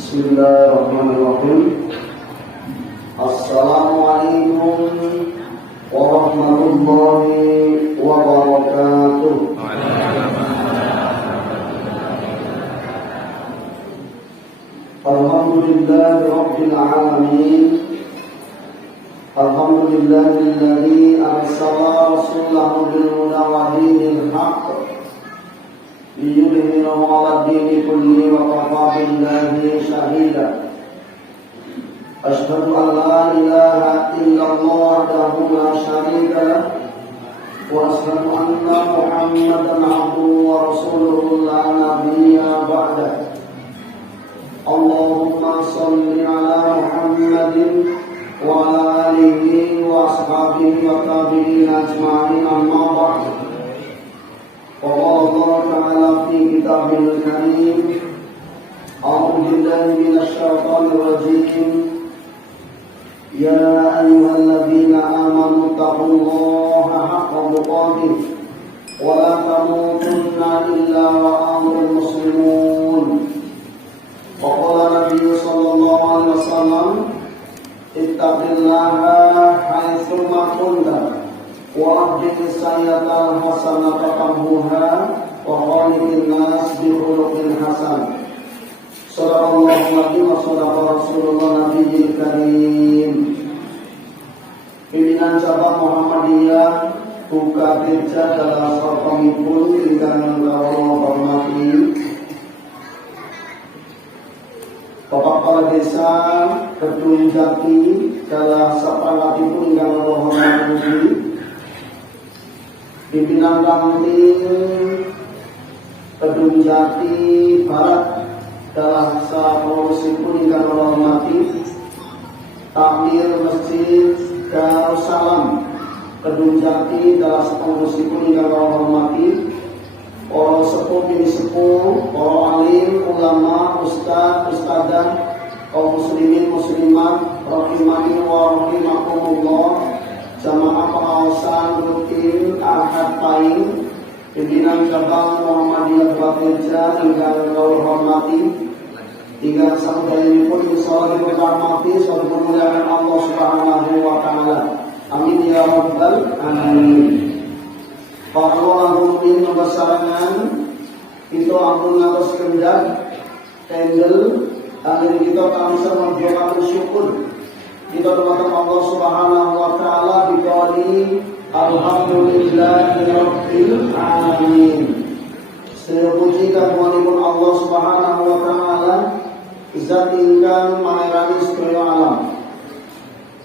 Bismillahirrahmanirrahim. Assalamualaikum warahmatullahi wabarakatuh. Alhamdulillahi rabbil alamin. Alhamdulillahilladzi arsala rasulahu bil huda wa dinil haqq liyudhhirahu 'ala ad-dini kullihi wa kafaa billahi shahida. Asyhadu an la ilaha illallah wahdahu la syarika lah wa asyhadu anna Muhammadan 'abduhu wa rasuluhu la nabiyya ba'dah. Allahumma shalli 'ala Muhammadin wa 'ala alihi wa ashabihi wa tabi'in ajma'in, amma ba'd. Qala Allah ta'ala fi kitabil karim, a'udzu billahi minasy syaithanir rajim. Ya ayyuhalladzina amanu taqullaha haqqa tuqatih wa la tamutunna illa wa antum muslimun. Wa qala Nabi sallallahu alaihi wasallam, ittaqillaha haitsu ma kunta wa abdil sayyatal hasanata tamhuha wa khaliqin nas bi khuluqin hasan. Sallallahu alaihi wa sallam Rasulullah Nabiyil Karim. Pimpinan cabang Muhammadiyah buka kerja dalam sorpamipun ingkang kawula hormati Bapak Kepala Desa Kedung Jati dalam saprawatipun ingkang kawula hormati pimpinan Ranting Kedung Jati Barat dalam saprawatipun ingkang kawula hormati Takmir Masjid Darussalam Kedung Jati dalam saprawatipun ingkang kawula hormati para sepuh bini sepuh, para alim, ulama, ustaz, ustadzah, kaum muslimin, muslimat, rahimani wa rahimakumullah, jamaah pengawasan rutin Ahad Paing, pimpinan cabang Muhammadiyah Bapeja ingkang kawula hormati, hingga samudayanipun insyaallah dirahmati saha dimuliakan Allah Subhanahu wa taala. Amin ya rabbal alamin. Para ulama membesarangan itu ampun atas kendak tendel akhir kita kamsa menjualkan syukur kita kepada Allah Subhanahu wa taala biqauli alhamdulillahirabbil alamin. Sepuji kagunganipun Allah Subhanahu wa taala zat ingkang maherani sedaya alam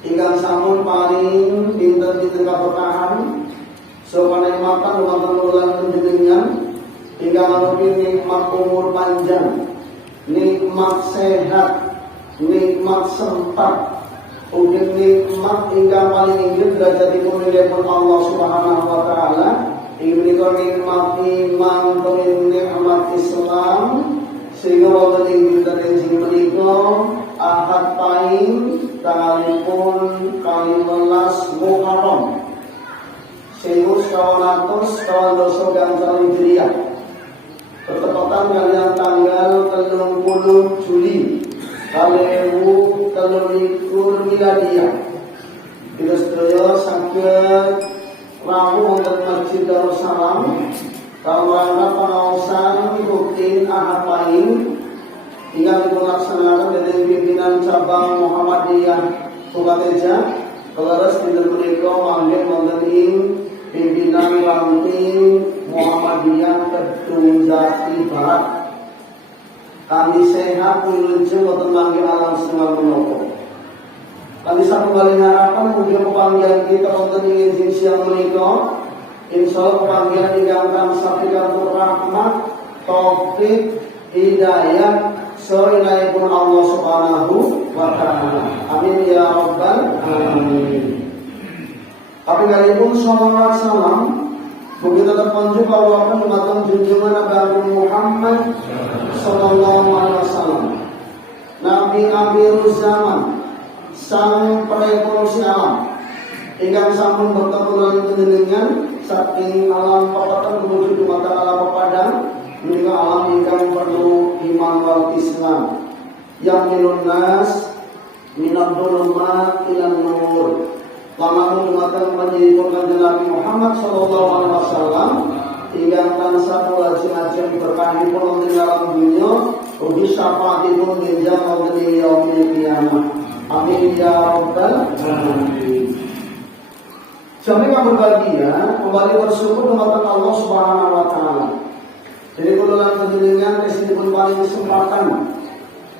ingkang sampun paring dinten-dinten kaberkahan sopan nikmatan wonten wulan panjenengan ingkang arupi nikmat umur panjang, nikmat sehat, nikmat sempat, ugi nikmat ingkang paling inggih derajatipun pun Allah Subhanahu wa taala. Inggih menika nikmat iman lan nikmat Islam sehingga wonten ing dinten sing menika Ahad Paing tanggalipun 15 Muharram 1912 gangsal Hijriah bertepatan kalian tanggal 30 Juli 2023 miladiah. Kita sedaya saged rawuh wonten Masjid Darussalam kawula pengawasan rutin Ahad Paing ingkang dilaksanakan dening pimpinan cabang Muhammadiyah Sukateja. Kalaras dinten punika manggen wonten ing pimpinan Ranting Muhammadiyah Kedung Jati Barat. Kami sehat menuju wonten mangke alam setunggal menapa. Kami satunggaling harapan mugi pepanggihan kita wonten ing izin siang menika insyaallah pepanggihan ingkang tansah pikantuk rahmat, taufik, hidayah sarinipun Allah Subhanahu wa taala. Amin ya rabbal alamin. Apabila salawat salam begitu terpanjung bawakan dumateng junjungan Nabi Muhammad sallallahu alaihi wasallam, Nabi akhir zaman, sang perevolusi alam ingkang sampun bertemu lan panjenengan saking alam papatan menuju dumateng alam pepadang menika alam ingkang perlu iman wal Islam. yang nas minad dhulumat ilan nur. Lama mengatakan menjadikan Nabi Muhammad sallallahu alaihi wasallam hingga tansah wajib-wajib berkahipun di dalam dunia ubi syafaatipun hingga di yaumil qiyamah. Amin ya rabbal alamin. Sampai yang berbahagia kembali bersyukur kepada Allah Subhanahu wa taala. Jadi kalau dengan kesempatan paling kesempatan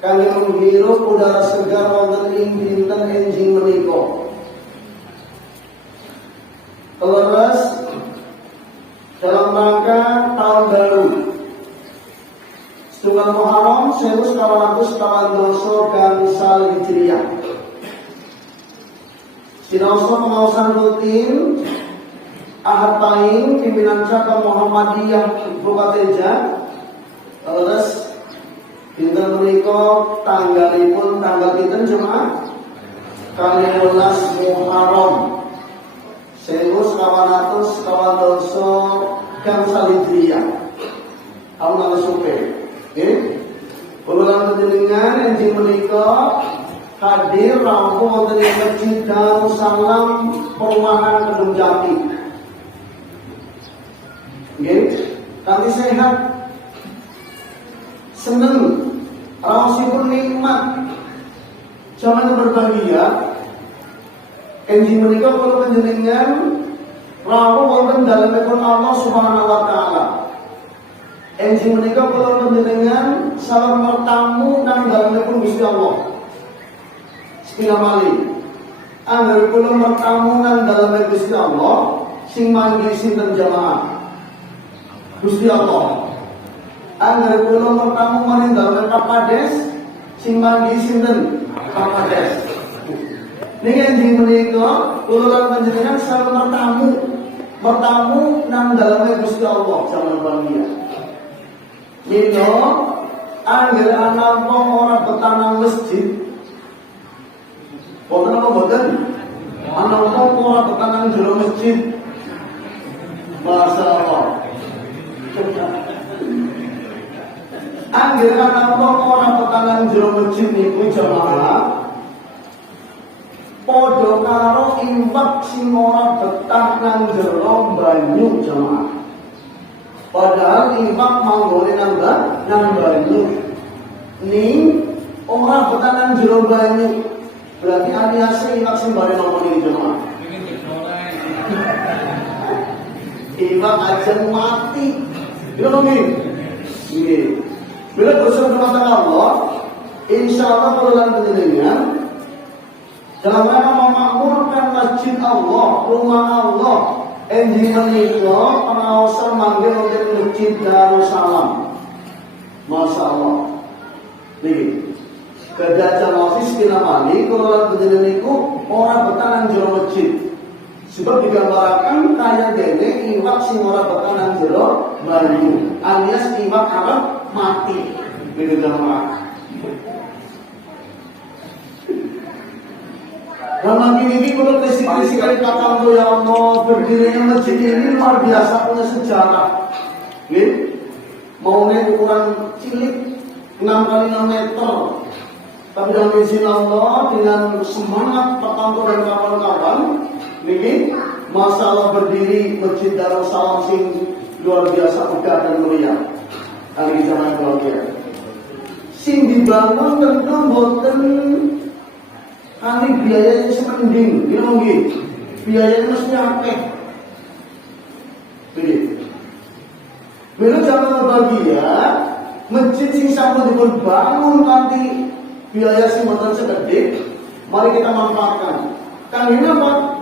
kami menghirup udara segar wonten ing dinten enjing menika. Terus dalam rangka tahun baru setunggal Muharram 1412 Gansal Hijriah. Sinaosa pengawasan rutin Ahad Taim pimpinan cabang Muhammadiyah Bukateja. Terus dinten menika tanggalipun tanggal pinten jemaah? 12 Muharram 1412 Gansal Hijriah. Tahun lalu supe. Nggih. Kula panjenengan enjing menika hadir rampung wonten ing Masjid Darussalam Perumahan Kedung Jati. Nggih. Kanthi sehat. Seneng. Raosipun nikmat. Zaman berbahagia. Enjing menika kula panjenengan rawuh wonten dalemipun Allah Subhanahu wa taala. Enjing menika kula panjenengan salam bertamu nang dalemipun Gusti Allah. Sepina malih. Angger kula bertamu nang dalemipun Gusti Allah, sing manggi sinten jamaah? Gusti Allah. Angger kula bertamu maring dalemipun Kapades, sing manggi sinten? Kapades. Niki enjing menika kula panjenengan salam bertamu nang daleme Gusti Allah jaman bahagia. Nino angger ana wong ora betanang masjid. Boten apa boten? Ana wong ora betanang jero masjid. Masyaallah. Angger ana wong ora betanang jero masjid niku jamaah padha karo infak sing ora betah nang jero banyu jamaah. Padahal infak manggone nang banyu. Ning ora betah nang jero banyu. Berarti alias infak sing bare nopo iki jamaah. Infak aja mati. Yo nggih. Nggih. Bila bersama Allah, insyaallah kalau lan panjenengan dalam rangka memakmurkan masjid Allah, rumah Allah, enjing menika pengawasan manggil untuk Masjid Darussalam. Masya Allah. Niki. Kedacan ofis kena mali kalau lan panjenengan niku ora betanang jero masjid. Sebab digambarkan kaya dene iwak sing ora betanang jero banyu, alias iwak arep mati. Niku jamaah. Dalam ini kalau kisi-kisi kali kata ya Allah, berdirinya masjid ini luar biasa punya sejarah. Maunya ukuran cilik 6 kali 6 meter. Tapi dengan izin Allah, dengan semangat pertambur dan kawan-kawan, ini masalah berdiri Masjid Darussalam sing luar biasa megah dan meriah. Hari zaman bahagia. Sing dibangun tentu boten kali biayanya semending, gitu nggih. Biayanya mesti akeh. Begitu. Bila zaman berbahagia, masjid sing sampun dipun bangun kanthi biaya sing boten segede, mari kita manfaatkan. Kan ini apa?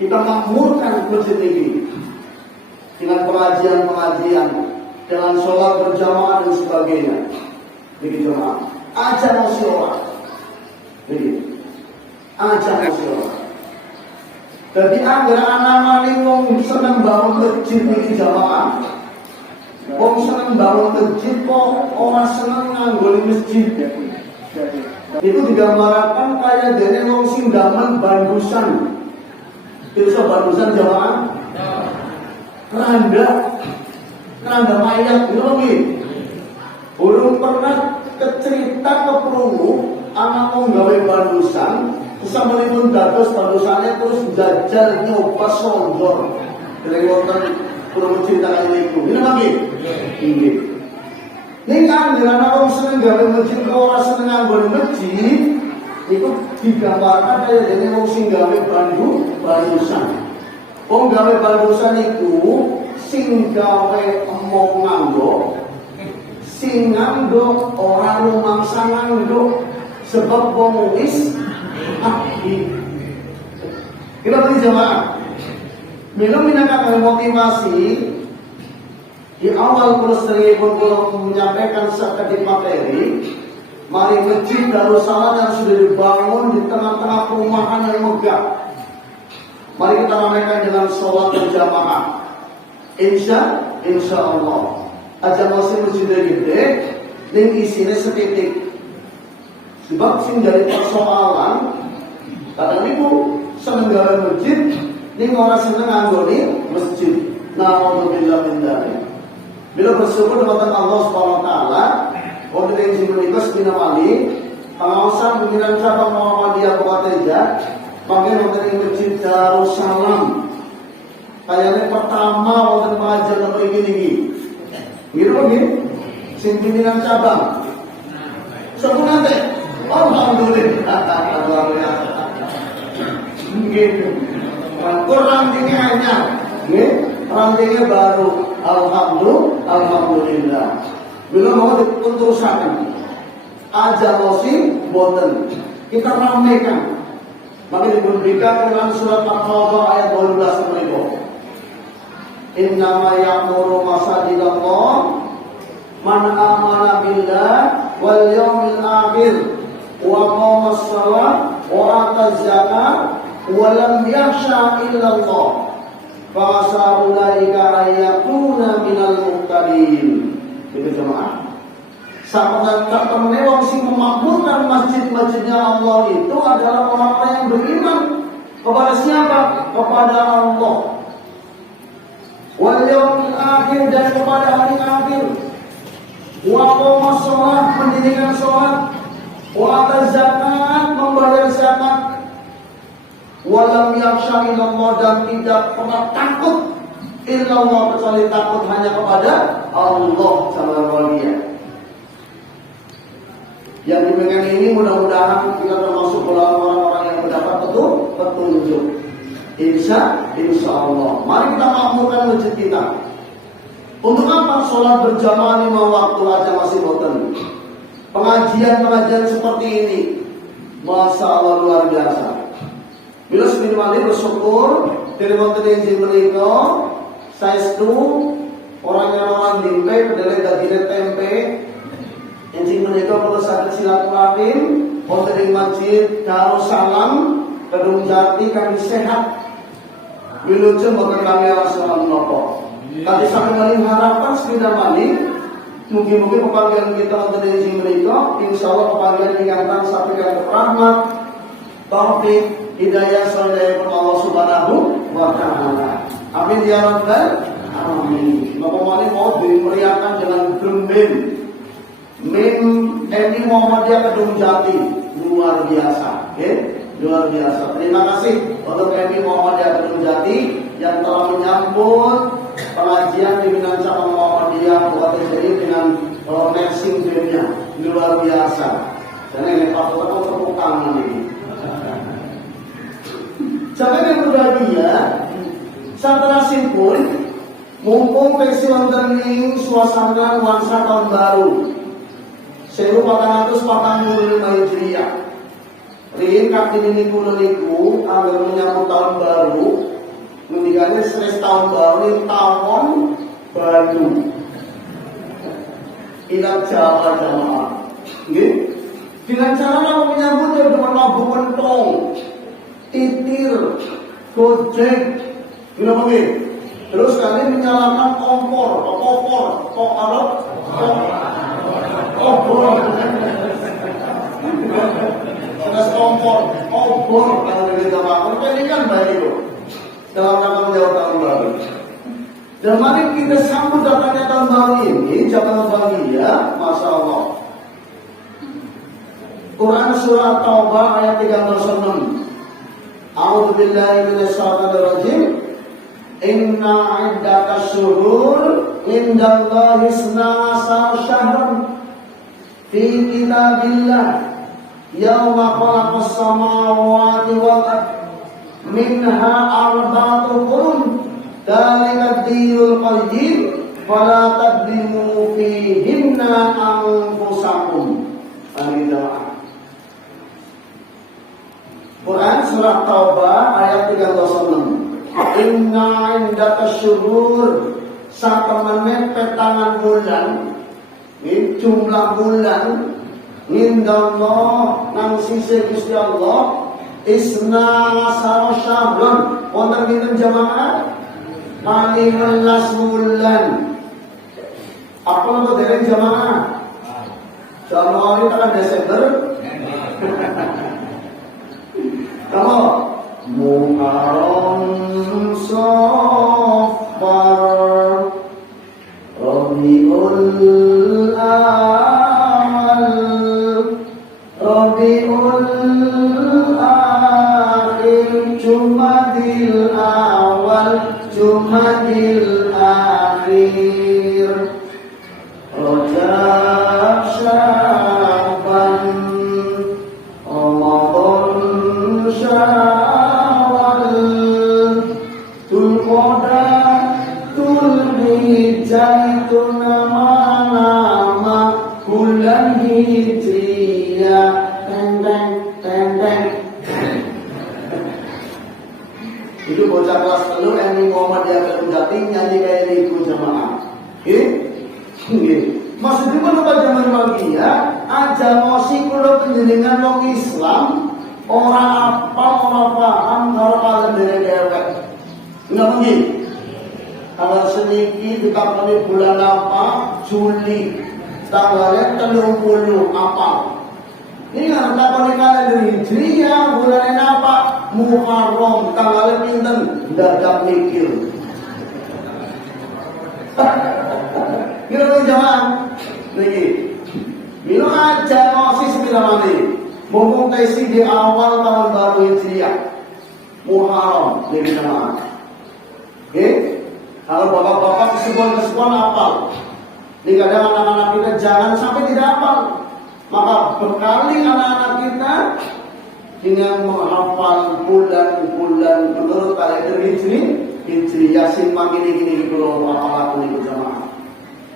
Kita makmurkan masjid ini dengan pengajian-pengajian, dengan sholat berjamaah dan sebagainya. Begitu jemaah. Aja musyawarah. Begitu. Aja musyawarah. Jadi agar anak-anak wong seneng bangun masjid iki jamaah. Wong seneng bangun masjid kok ora seneng nganggone masjid. Itu digambarkan kayak dene wong sing gamen bandusan. Bisa bandusan jamaah? Keranda mayat, gitu lagi. Belum pernah kecerit kita keprungu anak gawe bandusan, kesampun dados bandusane terus jajal nyoba sondor. Kelewatan kurang mencintai itu. Ini lagi. Ini. Ini kan karena orang seneng gawe masjid, orang seneng nganggo masjid, itu digambarkan kayak jadi orang sing gawe bandusan. Wong gawe bandusan itu sing gawe emong nganggo, sing nganggo orang rumangsa nganggo, sebab wong wis aktif. Kita beri jamaah. Belum minangkan motivasi di awal kursus pun belum menyampaikan sekedip materi. Mari masjid Darussalam yang sudah dibangun di tengah-tengah perumahan yang megah. Mari kita ramaikan dengan sholat berjamaah. Insya Allah. Aja masih masjid gede, dan isinya setitik. Sebab sing dari persoalan, kadang itu seneng gawe masjid, ini orang seneng anggoni masjid. Na'udzubillah min dzalik. Bila bersyukur kepada Allah Subhanahu wa taala, wonten ing menika Minamali, pengawasan pimpinan cabang Muhammadiyah Kota Teja, mangke wonten ing Masjid Darussalam. Kayane pertama wonten pengajian apa iki. Nggih nggih. Sing pimpinan cabang. Sampun nate. Alhamdulillah. Nggih. Kurang hanya, rantingnya baru. Alhamdulillah. Bila mau dipuntusakan, aja losi boten. Kita ramaikan. Maka diberikan dalam surat At-Taubah ayat 12 mereka. Innama ya'muru masajidallah man amana billah wal yawmil akhir wa qama as-salat wa ata az-zakat wa lam yakhsha illa Allah. Fasa ulaika ayatuna minal muhtadin. Itu jemaah. Sahabat temen wong sing memakmurkan masjid-masjidnya Allah itu adalah orang-orang yang beriman kepada siapa? Kepada Allah. Wal yaumil akhir, dan kepada hari akhir. Wa qama shalah, mendirikan salat. Wa ata zakat, membayar zakat. Walam yakhsha illallah, dan tidak pernah takut illallah, kecuali takut hanya kepada Allah Subhanahu wa taala. Yang dipegang ini mudah-mudahan kita termasuk golongan orang-orang yang mendapat petunjuk. Insya Allah. Mari kita makmurkan masjid kita. Untuk apa sholat berjamaah 5 waktu aja masih boten? Pengajian seperti ini, masya Allah luar biasa. Bila sebenarnya bersyukur dari wonten ing menika saestu orang dimpe pedale daging tempe ing menika kula saged silaturahim wonten ing Masjid Darussalam Kedung Jati kami sehat. Wilujeng boten kami alasan menapa. Kami sami malih harapan sebenarnya mugi-mugi pepanggilan kita wonten ing menika insyaallah pepanggilan ingkang tansah pikantuk rahmat, taufik, hidayah dari Allah Subhanahu wa taala. Amin ya rabbal alamin. Bapak Mali mau dimeriahkan dengan gembel. MI Muhammadiyah Kedung Jati luar biasa, luar biasa. Terima kasih untuk MI Muhammadiyah Kedung Jati yang telah menyambut pengajian pimpinan cabang Muhammadiyah Kota Teja dengan nursing dunia luar biasa. Dan ini patut tepuk tangan ini. Jangan yang berbahagia, satrasih pun mumpung versi wonten ing suasana nuansa tahun baru 1445 Hijriah. Rin Kartini kula niku anggar menyambut tahun baru, ngendikane stres tahun baru ini tahun baru. Ila Jawa jamaah. Nggih. Dengan cara menyambut dengan labu pentong, titir, gojek, gimana begini? Terus kalian menyalakan kompor. Terus kompor, kalau kita makan, ini kan baik itu. Dalam rangka menjawab tahun baru. Dan mari kita sambut datangnya tahun baru ini, jangan bahagia, masya Allah. Quran surah Taubah ayat 36. A'udzu billahi minasyaitonir rajim. Inna 'iddatasy syuhur indallahi 12 syahran fi kitabillah yauma khalaqas samawati wal ardh minha arba'atun hurum dzalika ad-dinul qayyim fala tadlimu fihinna anfusakum. Al-Jamaah. Quran surah Taubah ayat 36. Inna 'indatasy syuhur satemene petangan bulan jumlah bulan indallah nang sisi Gusti Allah isna asara syahron wonten pinten jamaah 15 bulan. Apa nama dereng jamaah? Januari tekan Desember. Kamu Muharram, Safar, Rabiul Awal, Rabiul Akhir, Jumadil Awal, Jumadil Akhir, Rajab, Sya'ban, Ramadan, Syawal, Dzulqa'dah, Dzulhijjah itu nama-nama bulan Hijriyah. Teng. Itu bocah kelas 3 yang Muhammadiyah Kedungjati nyanyi kayak itu jamaah. Maksudnya pada zaman magia aja mosi kulo penjenengan wong Islam orang apa orang paham kalau kalian dari dewek. Enggak mungkin. Kalau sedikit dikapani bulan apa? Juli. Tanggalnya 30 apa? Ini kan kapani kalian dari Hijriah bulan apa? Muharram. Tanggalnya pinten? Dadak mikir. Kira jamaah niki. Milo aja osis piramidi. Mumpung tesi di awal tahun baru Hijriah. Muharram niki jamaah. Oke? Kalau bapak-bapak kesepuan hafal. Ini kadang anak-anak kita jangan sampai tidak hafal. Maka berkali anak-anak kita dengan menghafal bulan-bulan menurut kalender Hijri Yasin gini kalau hafal ini jamaah.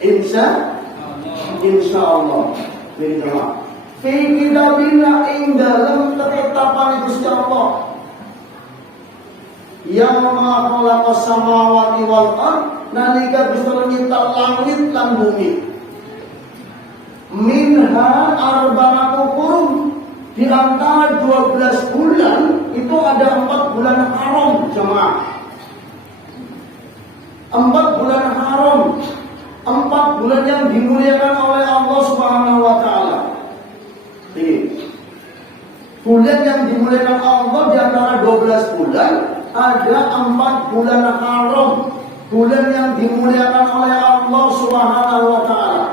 Insya Allah ini jemaah. Fi kitabillah ing dalam ketetapan Gusti Allah. Yang maha khalaqas samawati wal ardh nalika Gusti Allah nyipta langit lan bumi. Minha arba'atu hurum di antara 12 bulan itu ada 4 bulan haram jemaah. 4 bulan haram. 4 bulan yang dimuliakan oleh Allah Subhanahu wa taala. Bulan yang dimuliakan Allah di antara 12 bulan ada 4 bulan haram. Bulan yang dimuliakan oleh Allah Subhanahu wa taala.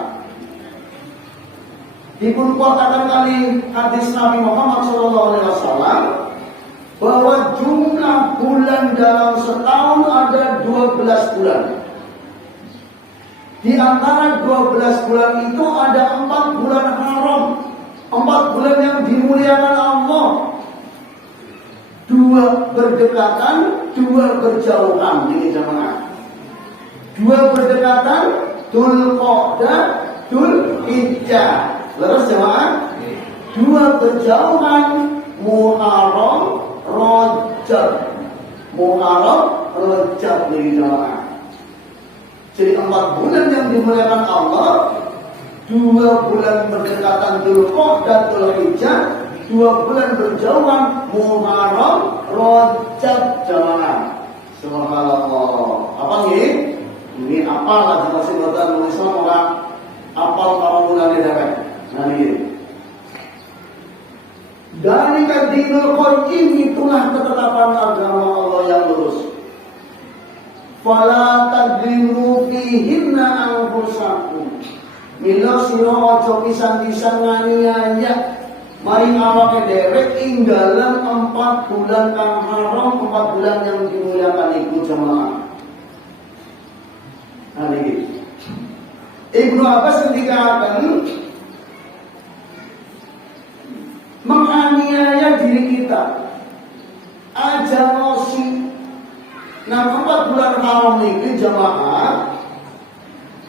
Dipunkuatkan kali hadis Nabi Muhammad SAW bahwa jumlah bulan dalam setahun ada 12 bulan. Di antara 12 bulan itu ada 4 bulan haram. 4 bulan yang dimuliakan Allah. 2 berdekatan, 2 berjauhan. Ini jemaah. 2 berdekatan, Dzulqa'dah, Dzulhijjah. Terus jemaah. 2 berjauhan, Muharram, Rajab. Muharram, Rajab. Ini jemaah. Jadi 4 bulan yang dimuliakan Allah, 2 bulan berdekatan Dzulqa'dah, Dzulhijjah, 2 bulan berjauhan Muharram, Rajab jamaah. Subhanallah. Apa ini? Ini apa lagi masih buatan nulis orang apal kamu mulai dapat. Nah ini. Dari kadinul qayyim itulah ketetapan agama Allah yang lurus. Fala tadlimu fihinna anfusakum. Mila sira aja pisan-pisan nganiaya Mari awake derek inggalan 4 bulan kang haram, 4 bulan yang dimuliakan iku jamaah. Nah ini Ibnu Abbas mengatakan menganiaya diri kita aja nosi. Nah 4 bulan haram ini jamaah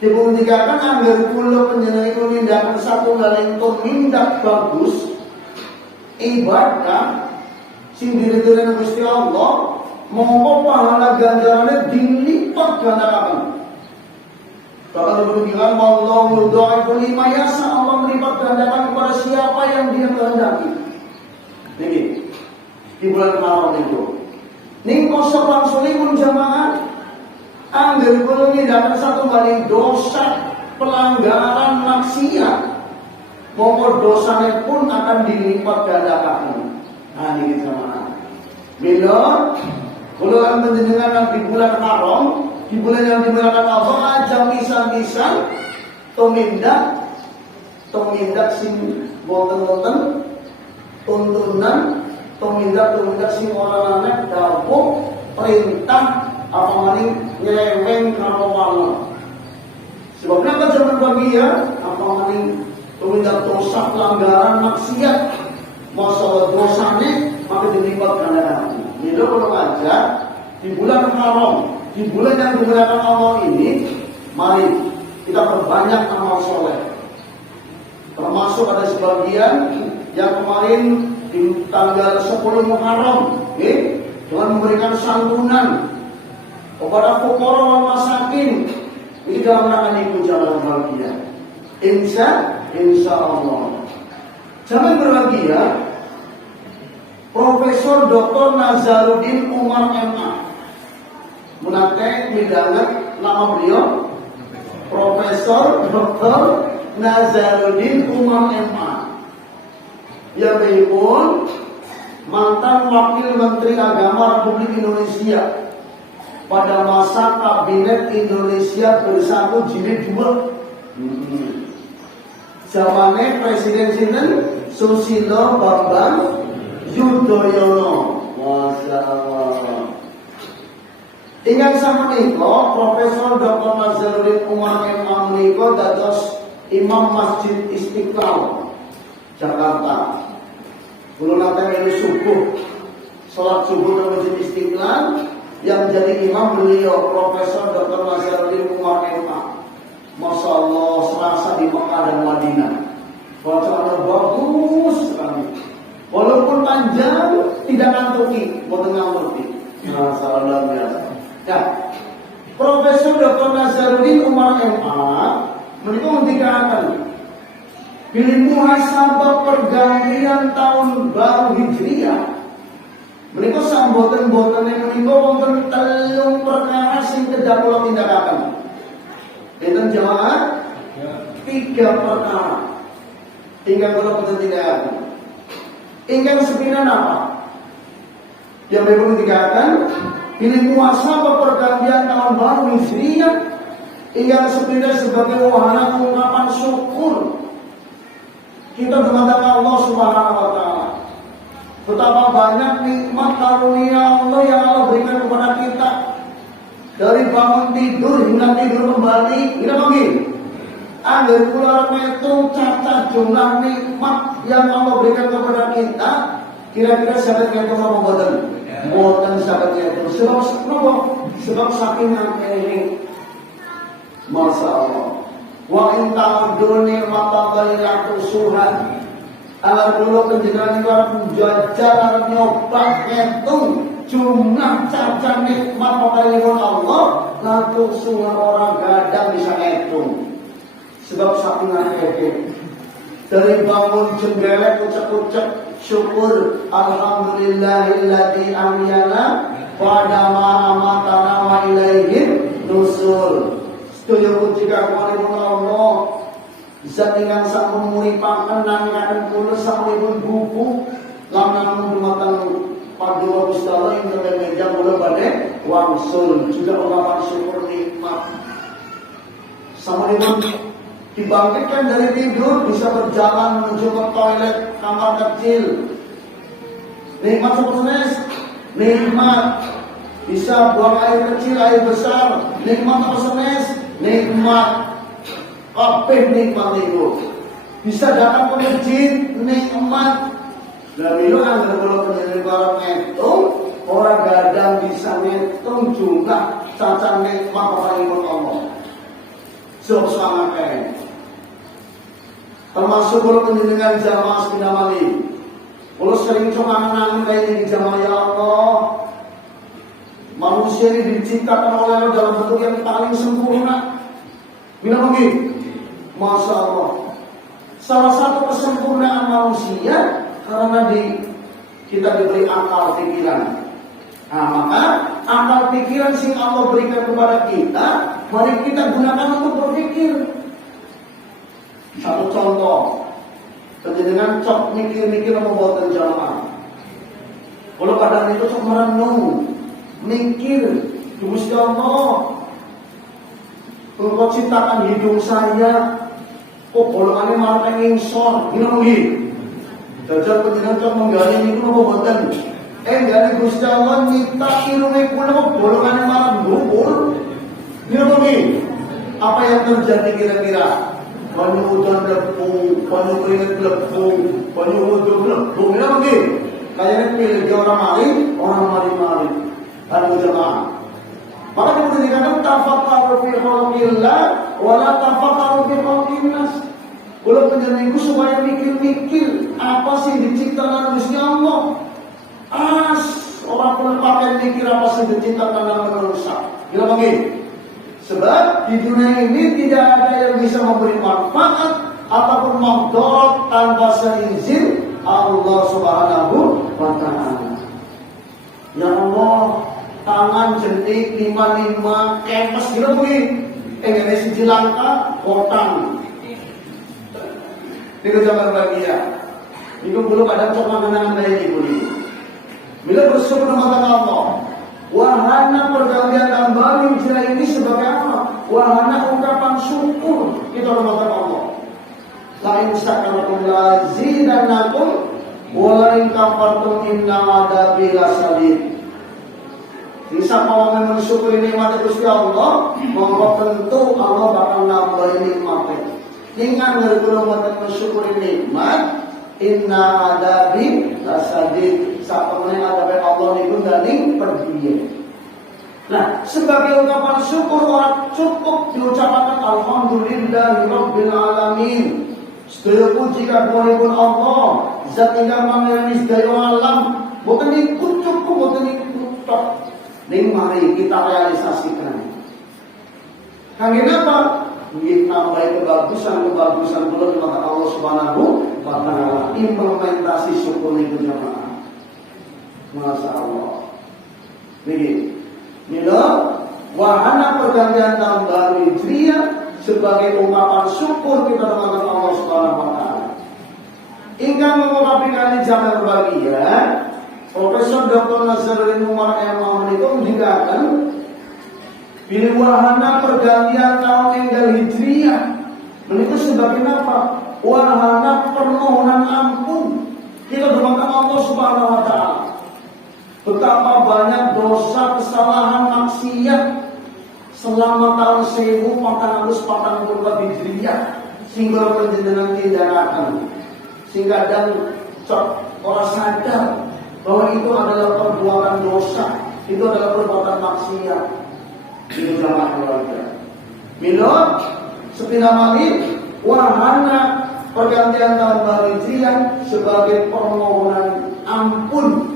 dibuktikan anggar kula panjenengan nindakan satu lalengton mindak bagus ibadah sing diridhoi Gusti Allah mongko pahala ganjarane dilipat gandakan. Kalau dibuktikan wallahu yudhaifu liman yasha, Allah melipat gandakan kepada siapa yang Dia kehendaki. Niki di bulan Ramadan itu. Ning kosong langsung pun jamaah anggar kula nindakan satu kali dosa pelanggaran maksiat. Mongko dosanya pun akan dilipat gandakan. Nah ini jamaah. Bila kalau akan menjenengan di bulan haram, di bulan yang dimuliakan Allah aja misal-misal tumindak sing boten-boten tuntunan, tumindak sing ora lanek dawuh perintah apa maning nyeleweng karo Allah. Sebabnya kan zaman bagi ya apa maning tumindak dosa pelanggaran maksiat masalah dosanya maka dilipat gandakan. Jadi kalau aja di bulan haram, di bulan yang dimuliakan Allah ini, mari kita perbanyak amal soleh. Termasuk ada sebagian yang kemarin di tanggal 10 Muharram, dengan memberikan santunan kepada fuqara wal masakin. Ini dalam rangka itu jalan bahagia. Insya Allah. Jangan berbahagia. Profesor Dr. Nazaruddin Umar MA. Munake midanget nama beliau Profesor Dr. Nazaruddin Umar MA. Ya pun mantan Wakil Menteri Agama Republik Indonesia pada masa Kabinet Indonesia Bersatu Jilid 2. Zamannya Presiden Sinten Susilo Bambang Yudhoyono. Masya Allah. Ingat sama niko Profesor Dr. Nazaruddin Umar MA niko dados Imam Masjid Istiqlal Jakarta. Belum nanti ini subuh, sholat subuh di Masjid Istiqlal yang jadi imam beliau Profesor Dr. Nazaruddin Umar MA. Masya Allah, serasa di Mekah dan Madinah. Bacaannya bagus sekali. Walaupun panjang, tidak ngantuki, boten ngerti. Nah, salah luar biasa. Ya, Profesor Dr. Nazaruddin Umar MA mereka mengatakan pilih muhasabah pergantian tahun baru Hijriah. Mereka samboten-botennya mereka wonten 3 perkara sing kedah kula tindakaken. Enten jamaah 3 perkara. Ingkang kula boten tindakaken. Ingkang sepindah apa? Yang mereka dikatakan pilih muhasabah pergantian tahun baru Hijriah. Ingkang sepindah sebagai wahana ungkapan syukur kita kepada Allah Subhanahu wa taala. Betapa banyak nikmat karunia Allah yang Allah berikan kepada kita. Dari bangun tidur hingga tidur kembali, kita panggil. Agar kula itu cacat jumlah nikmat yang Allah berikan kepada kita. Kira-kira sahabat itu apa boten? Boten sahabat itu. Sebab saking ini. Masya Allah. Wa in ta'udhu ni'matallahi la tuhsuha. Agar dulu penjenengan itu harus jajal nyoba ngitung jumlah cacat nikmat papaipun Allah la tuhsuha, orang gadang bisa ngitung. Sebab saking akeh dari bangun jenggelek ucap-ucap syukur alhamdulillahilladzi ahyana ba'da ma amatana wa ilaihi nusur. Sedaya jika kualipun Allah zat ingkang sampun muripaken nanging kula sampun buku lan dumateng paduka Gusti Allah ing dalem meja kula badhe wangsul juga ungkapan syukur nikmat. Sampun dibangkitkan dari tidur, bisa berjalan menuju ke toilet kamar kecil. Nikmat seperti nikmat bisa buang air kecil, air besar. Nikmat apa senes? Nikmat nikmat itu. Bisa datang ke masjid, nikmat. Dan itu yang berbeda menjadi barang itu, orang gadang bisa ngitung jumlah cacat nikmat apa yang Allah. Jok sangat kaya. Termasuk kalau penjenengan jamaah sepindah mali. Kalau sering cuma nangis kayak ini jamaah, ya Allah, manusia ini diciptakan oleh Allah dalam bentuk yang paling sempurna. Bila begitu, Masya Allah. Salah satu kesempurnaan manusia karena kita diberi akal pikiran. Nah, maka akal pikiran sing Allah berikan kepada kita, mari kita gunakan untuk berpikir. Satu contoh, penjenengan cok mikir-mikir membuat jamaah. Kalau kadang itu cok merenung, mikir, Gusti Allah, Engkau ciptakan hidung saya, kok golongannya malah pengen sor, gimana mungkin? Jajal penjenengan cok menggali itu membuatan. Dari Gusti Allah nyipta irungnya kula kok golongannya malah berubur. Gimana mungkin? Apa yang terjadi kira-kira? Banyu udan melepuh, banyu keringat melepuh, banyu wudhu melepuh. Gimana mungkin? Kayaknya pilih dia orang mari-mari. Ada jemaah. Maka kemudian dikatakan tafakkaru fi khalqillah wala tafakkaru fi khalqin nas. Kalau penjelasanku supaya mikir-mikir apa sih diciptakan Gusti Allah. Orang pun pakai mikir apa sih diciptakan dalam manusia. Gila bagi. Sebab di dunia ini tidak ada yang bisa memberi manfaat ataupun mudarat tanpa seizin Allah Subhanahu wa Ta'ala. Ya Allah, tangan jentik 55 kempes gila bagi. Indonesia Jelangka kotang. Ini zaman bahagia. Itu belum ada kenangan dari ibu ini. Bila bersyukur kepada Allah, wahana pergantian dan baru hijrah ini sebagai apa? Wahana ungkapan syukur kita kepada Allah. Lain syakartum lazidannakum wa lain kafartum inna adabi lasadid. Bisa mau mensyukuri nikmat Gusti Allah, monggo tentu Allah bakal nambahin nikmatnya. Ingat dari kulo mensyukuri nikmat, inna adabi lasadid. Saat kemudian adabi Allah itu dari perdiam. Nah, sebagai ungkapan syukur orang cukup diucapkan alhamdulillahirabbil alamin. Sedaya puji kagungipun Allah, zat ingkang pamirani sedaya alam. Boten niku cukup, boten niku tok. Ning mari kita realisasikan. Kangge napa? Nggih nambahi kebagusan kula di mata Allah Subhanahu wa Ta'ala. Implementasi syukur niku jamaah. Masya Allah. Begini, mila wahana pergantian tahun baru Hijriah sebagai ungkapan syukur kita kepada Allah Subhanahu wa Ta'ala. Hingga mengungkapkan kali zaman berbahagia, Profesor Dr. Nazaruddin Umar M. itu menjelaskan bila wahana pergantian tahun enggal Hijriah itu sebagai apa? Wahana permohonan ampun kita kepada Allah Subhanahu wa Ta'ala. Betapa banyak dosa, kesalahan, maksiat selama tahun 1444 Hijriah sehingga penjenengan tindakan sehingga dan orang sadar bahwa itu adalah perbuatan dosa, itu adalah perbuatan maksiat. Ini jamaah keluarga. Milad sepindah mali wahana pergantian tahun baru Hijriah sebagai permohonan ampun.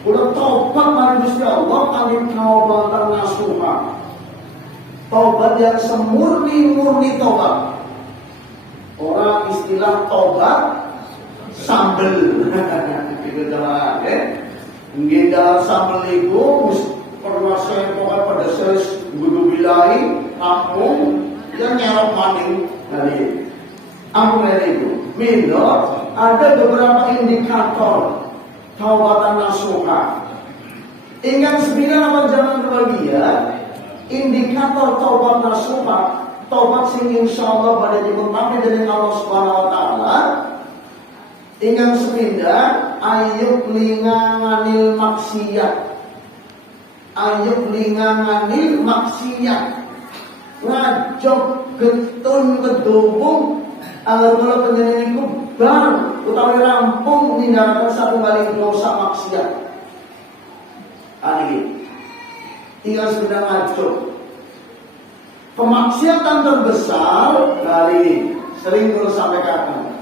Udah taubat mari Gusti Allah kami taubatan nasuha. Taubat yang semurni-murni taubat. Orang istilah taubat sambel. Itu jamaah ya. Nggih dalam sambel itu pernah saya pokoknya pada saya gudu bilai aku yang nyerap maning dari aku itu. Mila ada beberapa indikator taubatan nasuha. Ingat 9 zaman berbahagia, indikator taubat nasuha tobat sing insyaallah pada dipun pamit dening Allah Subhanahu wa taala ingkang sepindah ayub linganganil maksiat. Ayub linganganil maksiat. Ngajok getun kedubung agar kula panjenengan niku bar utawi rampung nindakaken satunggaling dosa maksiat. Ani tinggal sudah ngajok. Kemaksiatan terbesar dari sering kula sampaikan.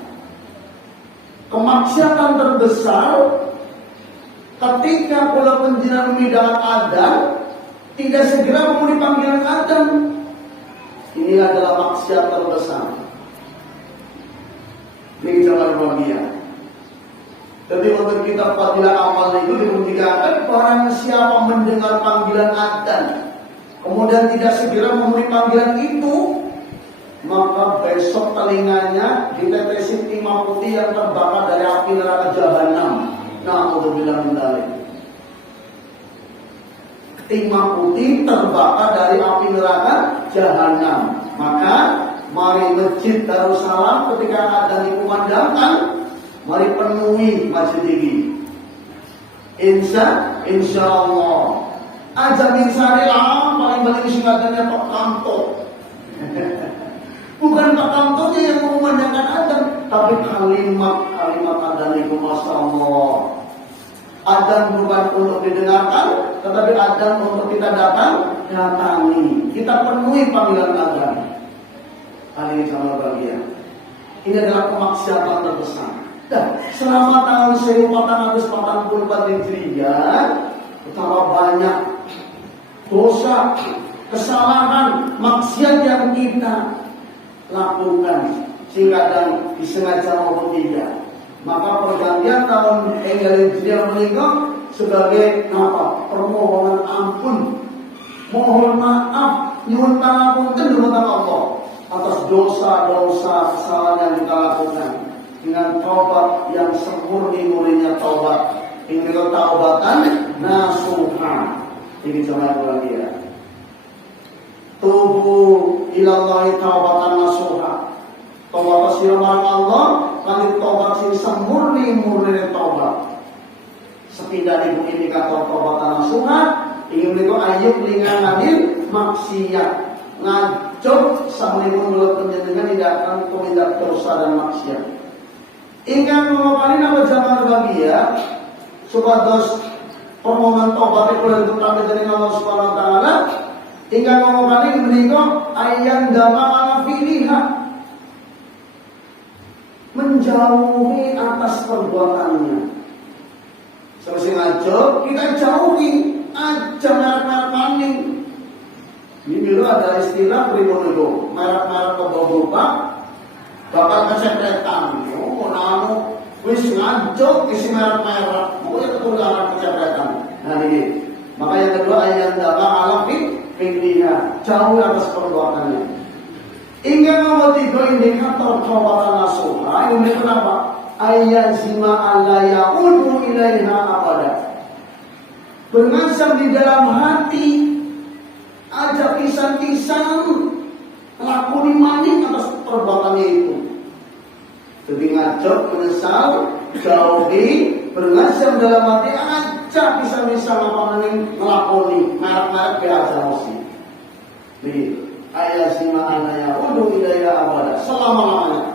Kemaksiatan terbesar ketika kula panjenengan midhangan adzan tidak segera memenuhi panggilan adzan. Ini adalah maksiat terbesar. Ini jangan bahagia. Jadi untuk kita fadilah amal itu dibuktikan barang siapa mendengar panggilan adzan kemudian tidak segera memenuhi panggilan itu, maka besok telinganya ditetesi timah putih yang terbakar dari api neraka jahanam. Na'udzubillah min dzalik. Timah putih terbakar dari api neraka jahanam. Maka mari Masjid Darussalam ketika adzan dikumandangkan, mari penuhi masjid ini. Insya Allah. Aja min syariah paling sing adzannya Pak Kanto. Bukan Pak Kantonya yang mengumandangkan adzan, tapi kalimat adzan itu Masya Allah. Adzan bukan untuk didengarkan, tetapi adzan untuk kita datangi. Kita penuhi panggilan adzan. Hari ini sama bahagia. Ini adalah kemaksiatan terbesar. Dan selama tahun 1444 Hijriah, betapa banyak dosa, kesalahan, maksiat yang kita lakukan, sehingga dan disengaja maupun tidak. Maka pergantian tahun Hijriah menikah sebagai apa? Permohonan ampun, mohon maaf, nyuwun pangapunten dumateng Allah atas dosa-dosa kesalahan yang kita lakukan dengan taubat yang semurni-murninya taubat. Ini taubatan nasuha. Ini jemaah bahagia. Tubu ilallahi taubatan nasuha. Taubat sirah Allah kali taubat sing semurni-murni taubat. Sepindah ibu indikator taubatan nasuha, ingin niku ayub lingananil maksiat. Ngajok sampun kula panjenengan tidak akan tumindak dosa dan maksiat. Ingkang mengopani nama jamaah bahagia supados permohonan taubat kula kami dari Allah Subhanahu wa taala ingkang mengopani menika ayyan dama ala filiha, menjauhi atas perbuatannya. Selesai ngajak kita jauhi aja merek-merek maning. Ini dulu ada istilah pripun itu, merek-merek kebawa bakal kecepretan. Oh, nanu wis ngajak isi merek-merek, pokoknya ketularan kecepretan. Nah ini, maka yang kedua ayat dama ala fikriha, jauh atas perbuatannya. Hingga nomor 3 indikator taubatan nasuha, ini kenapa? Ayat zima alla ya'udu ilaiha abada. Berngazam di dalam hati, ajak pisan-pisan lakoni maning atas perbuatannya itu. Jadi ngajak, menyesal, jauhi, berngazam dalam hati, ajak pisan-pisan apa maning ngelakoni merek-merek biasa mesti. Begitu. Ayat zima alla ya'udu ilaiha abada, selama-lamanya.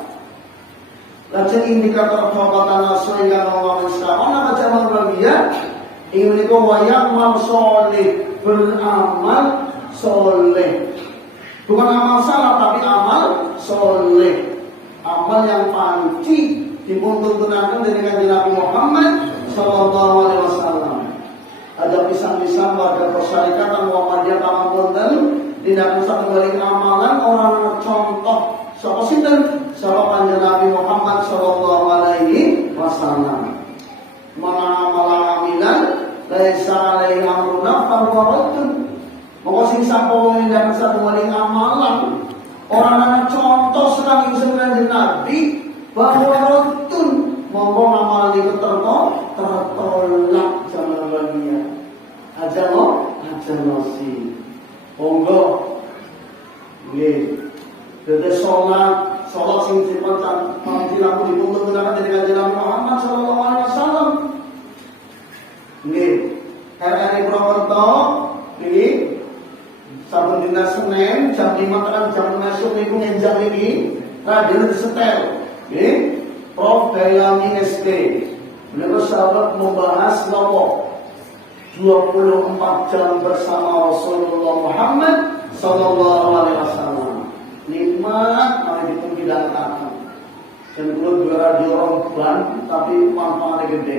Lajeng indikator taubatan nasuha yang Allah Subhanahu wa bahagia ingin menika wayamal soleh, beramal soleh, bukan amal salah tapi amal soleh, amal yang panci dipuntuntunaken dari kanjeng Nabi Muhammad sallallahu alaihi wasallam. Ada pisan-pisan warga persyarikatan Muhammadiyah pangapunten dinaken satunggaling amalan orang contoh sapa sinten? Sapa kanjeng Nabi Muhammad sallallahu alaihi wasallam. Mana amilan laisa alaihi amruna fahuwa. Maka sing sampun nindakaken satunggaling amalan orang ana contoh saking kanjeng Nabi bahwa rotun monggo amalan iku tertolak jaman bahagia. Aja lo si. Monggo. Nggih. Jadi sholat sing sifat dilaku dituntut dengan dari kajian Muhammad Sallallahu Alaihi Wasallam. Ini hari Purwokerto ini sabun dina Senin jam 5 tekan jam 6 sore itu ngenjak ini radio disetel. Ini Prof Dailami SP. Beliau sahabat membahas nopo 24 jam bersama Rasulullah Muhammad Sallallahu Alaihi Wasallam. Nikmat mari ditunggu-tunggu. Dan kalau juara di orang ban, tapi manfaatnya gede.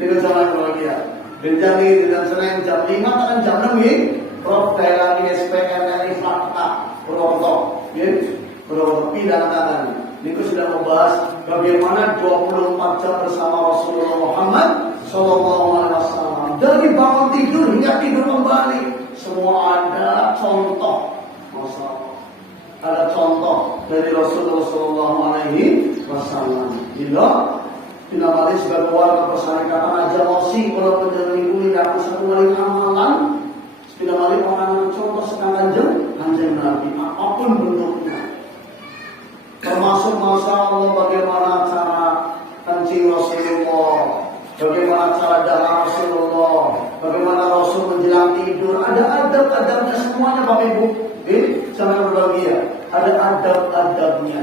Dengan jalan lagi ya. Benjani dan Senin jam 5 tekan jam 6 ini, Prof Dailami SPRRI Fakta Purwokerto, Purwokerto pidana tangan. Ini sudah membahas bagaimana 24 jam bersama Rasulullah Muhammad Sallallahu Alaihi Wasallam. Dari bangun tidur hingga tidur kembali, semua ada contoh. Masalah. Ada contoh dari Rasulullah Sallallahu Alaihi Wasallam. Bila balik sebagai warga persyarikatan aja mosi kalau penjelasan ini aku satu kali amalan. Bila balik orang contoh sekarang anjing Nabi apapun bentuknya. Termasuk masa Allah bagaimana cara kencing Rasulullah, bagaimana cara dalam Rasulullah, bagaimana Rasul menjelang tidur. Ada adab-adabnya semuanya Bapak Ibu. Jangan berbahagia. Ada adab-adabnya.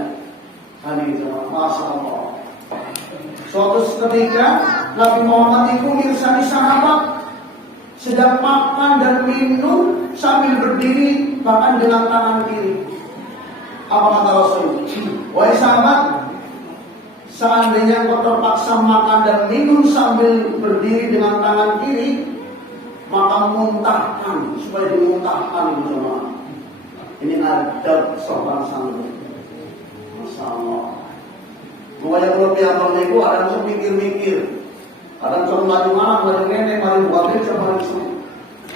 Hari itu, Masya Allah. Suatu ketika Nabi Muhammad itu mirsani sahabat sedang makan dan minum sambil berdiri bahkan dengan tangan kiri. Apa kata Rasul? Wahai sahabat, seandainya kau terpaksa makan dan minum sambil berdiri dengan tangan kiri, maka muntahkan supaya dimuntahkan bersama. Ini adab sopan santun. Masya Allah. Pokoknya kalau piambang itu ada yang mikir-mikir, ada yang mari mana, mari nenek, mari buatin, mari semua.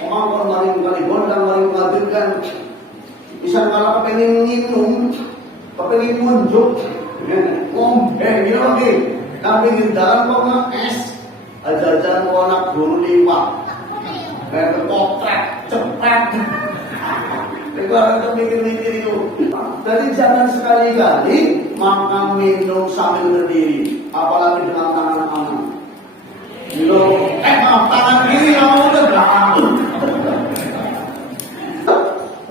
Omang kalau mari gondang, mari menghadirkan. Bisa kalau pengen minum, pengen munjuk, ngombe, gitu lagi. Tapi di dalam kok nge-es, ajaran kok anak guru liwat, potret, cepet. Itu orang mikir-mikir itu. Jadi jangan sekali-kali makan minum sambil berdiri, apalagi dengan tangan kanan. Maaf, tangan kiri kamu udah belakang.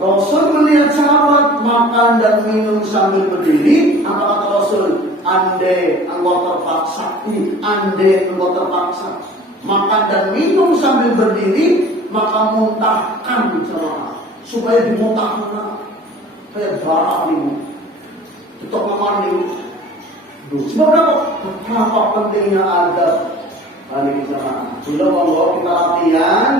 Rasul melihat sahabat makan dan minum sambil berdiri. Apa kata Rasul? Andai engkau terpaksa makan dan minum sambil berdiri, maka muntahkan celana supaya dimuntahkan kayak darah ini. Tetap mandi. Sebab apa pentingnya adab hari sana? Sudah kalau kita latihan,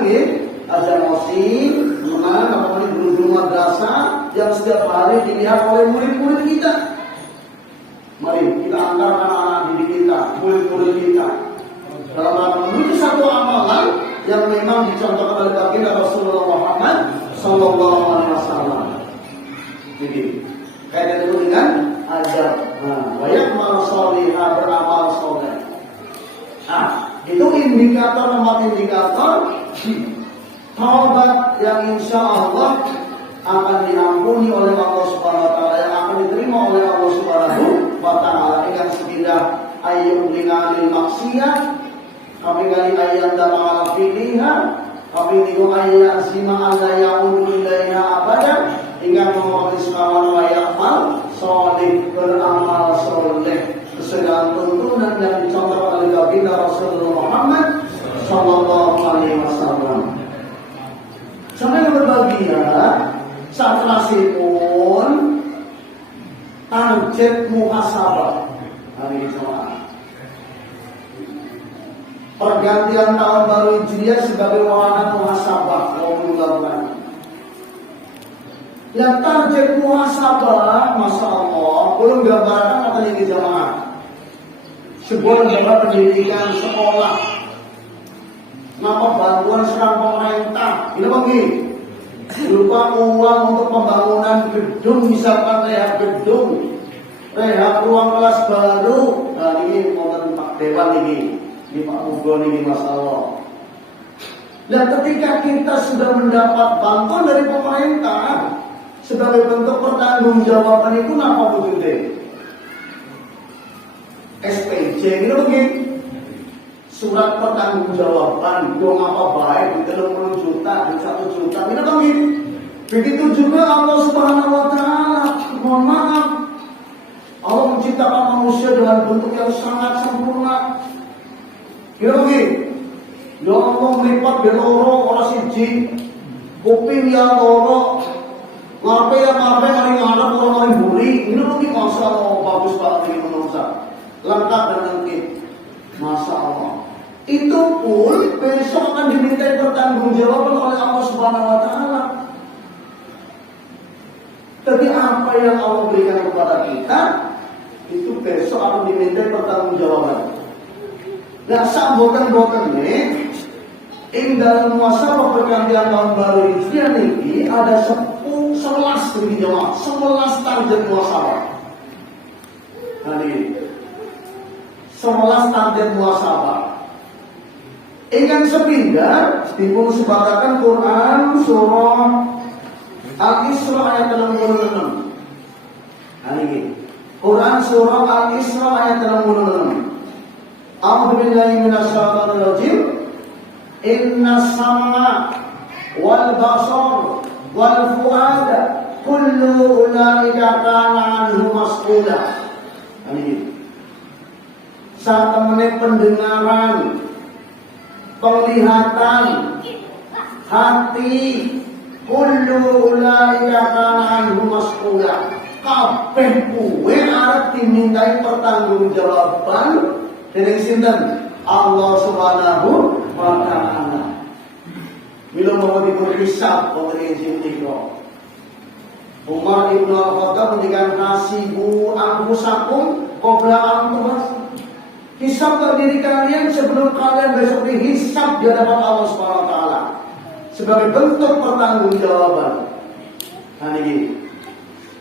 azan mosin, apalagi guru-guru madrasah yang setiap hari dilihat oleh murid-murid kita. Mari kita antarkan anak didik kita, murid-murid kita dalam rangka menuju satu amalan yang memang dicontohkan oleh baginda Rasulullah Muhammad Sallallahu Alaihi Wasallam. Jadi kaitan itu dengan adab. Banyak amal solihah, beramal soleh. Itu indikator nomor indikator taubat yang insya Allah akan diampuni oleh Allah Subhanahu Wa Taala, yang akan diterima oleh Allah Subhanahu Wa Taala dengan sekidah ayat linalil maksiyah, tapi kali ayat dalam al-fiqhah, tapi itu ayat sima anda yaudu ilaiha abadan, hingga memohon kawan wa ya'mal soleh, beramal soleh sesuai tuntunan yang dicontohkan oleh baginda Rasulullah Muhammad Sallallahu Alaihi Wasallam. Sampai yang berbahagia, saat pun target muhasabah hari Jumat. Pergantian tahun baru Hijriah sebagai wahana muhasabah 2018. Yang target muhasabah, Masya Allah, belum gambarkan katanya di jamaah. Sebuah lembaga pendidikan sekolah. Ngapa bantuan serang pemerintah? Ini bagi berupa uang untuk pembangunan gedung, misalkan rehab gedung, rehab ruang kelas baru. Nah ini mohon Pak Dewan ini Pak Mugo ini masalah. Dan ketika kita sudah mendapat bantuan dari pemerintah, sebagai bentuk pertanggungjawaban itu apa wujudnya? SPJ gitu begitu. Surat pertanggungjawaban, dong apa baik di 30 juta, di 1 juta, gitu begitu. Begitu juga Allah Subhanahu wa Ta'ala. Mohon maaf, Allah menciptakan manusia dengan bentuk yang sangat sempurna. Gitu begitu. Ya Allah melipat beloro orang siji, kuping ya loro, ngarepe ya ngarepe mari ngarep ora mari mburi. Ini lho Masya Allah bagus banget ini manusia. Lengkap dan lengkap. Masya Allah. Itu pun besok akan dimintai pertanggungjawaban oleh Allah Subhanahu wa Ta'ala. Tapi apa yang Allah berikan kepada kita itu besok akan dimintai pertanggungjawaban. Nah, sambutan-sambutan ini dalam muasabah pergantian tahun baru Hijriah ini ada 11 begini jemaah, 11 target muasabah. Nah ini 11 target muasabah. Ingkang sepindah dipun sebataken Quran surah Al-Isra ayat 36. Nah ini Quran surah Al-Isra ayat 36. A'udzu billahi minasyaitonir rajim. Inna sam'a wal basar wal fuada kullu ulaika kana anhu mas'ula. Ini saat temene pendengaran, penglihatan, hati, kullu ulaika kana anhu mas'ula. Kabeh kuwe arep dimintai pertanggungjawaban dening sinten? Allah Subhanahu wa Ta'ala. Bila mau diperhisab oleh Jibril. Umar Ibn Al-Khattab menjadikan hasibu anfusakum qabla an tub'atsu. Hisablah diri kalian sebelum kalian besok dihisab di hadapan Allah Subhanahu wa Ta'ala. Sebagai bentuk pertanggungjawaban. Nah ini.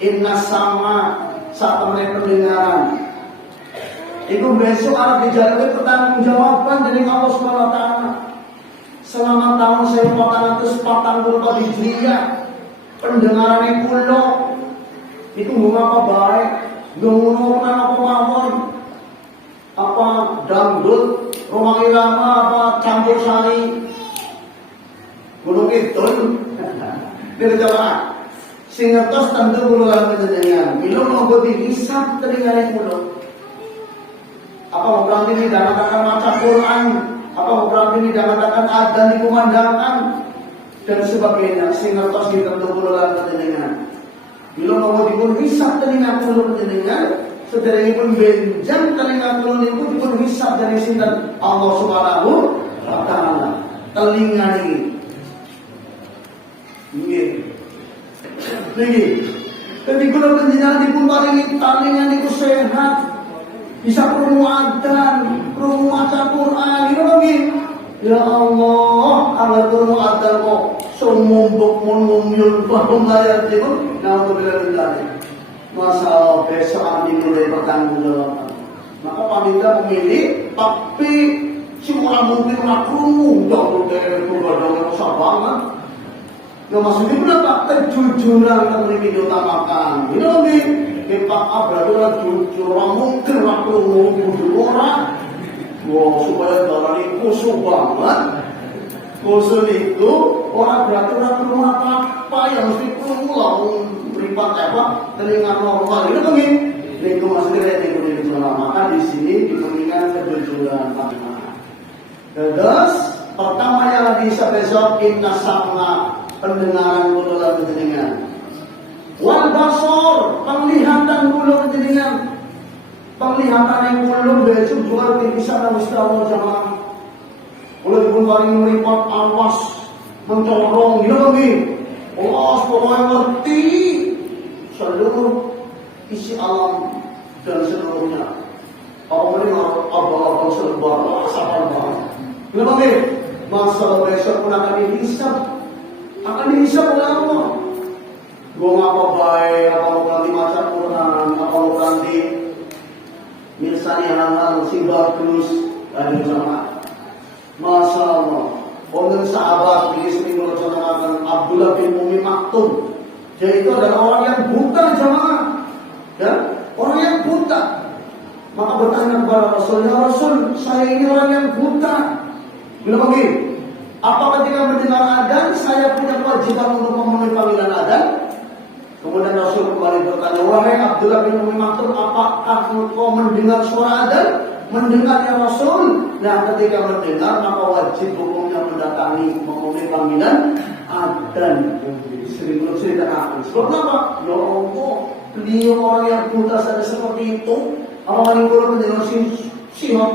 Inna sama saat mereka pendengaran. Itu besok akan dijalani pertanggungjawaban dari Allah Subhanahu wa Ta'ala. Selama tahun 1444 Hijriah, pendengaran yang kulo itu ngapa baik, ngomong apa mawon, apa dangdut, rumah irama, apa campur sari, gunung itu, dia jawab. Sehingga tos tentu kulo lakukan dengan, bila mau dihisab telinga kulo. Apa mau berarti ini dikatakan baca Quran? Apa mau berarti ini dikatakan adzan dikumandangkan? Dan sebagainya. Sehingga tos ditentu bulan penjenengan. Bila mau dipun hisab telinga kulo penjenengan, sedherenge pun benjang telinga kulo niku dipun hisab dari sinten Allah Subhanahu wa Ta'ala. Telinga niki. Nggih. Niki. Tapi kulo penjenengan dipun paringi telinga niku sehat. Bisa krungu adzan, krungu maca Quran, gitu lagi. Ya Allah, agar krungu adzan kok semumbuk mumyun bahum layar itu, nah untuk bila masalah besok akan dimulai pertanggungjawaban. Maka panitia memilih, tapi si orang mungkin nak krungu, jangan dari keluarga rusak banget. Nah maksudnya berapa? Kejujuran yang lebih diutamakan, gitu lagi. Kita berarti jujur, orang mungkin waktu ngomong orang, wow supaya darah ini khusus banget. Khusus itu orang berarti orang rumah apa yang mesti pulang beripat apa telinga normal itu begini. Itu maksudnya itu maka di sini diberikan kejujuran. Terus pertama yang bisa besok inna sama pendengaran kulo lan pendengaran. Wal basar, penglihatan kulo penjenengan. Penglihatan yang kulo besok juga bisa nang istilah jamaah. Kulo dipun paring mripat awas mencorong gitu lagi. Allah pokoknya ngerti seluruh isi alam dan seluruhnya. Apa ini abang-abang serba sabar banget. Gitu lagi. Masalah besok pun akan dihisab. Akan dihisab oleh Allah. Gue ngapa baik, apa mau ganti maca Quran, apa mau ganti mirsani hal-hal si bagus dari jamaah. Masya Allah. Orang sahabat ini sering menceritakan Abdullah bin Umi Maktum. Dia itu adalah orang yang buta jamaah. Ya, orang yang buta. Maka bertanya kepada Rasul, ya Rasul, saya ini orang yang buta. Bilang begini, apa ketika mendengar adzan saya punya kewajiban untuk memenuhi panggilan adzan? Kemudian Rasul kembali bertanya, wahai Abdullah bin Umi Maktum, apakah engkau mendengar suara adzan? Mendengar ya Rasul. Nah, ketika mendengar maka wajib hukumnya mendatangi memenuhi panggilan adzan. Sering ceritakan. Sebab apa? Ya Allah, beliau orang yang buta saja seperti itu. Orang yang boleh menjelaskan sihat,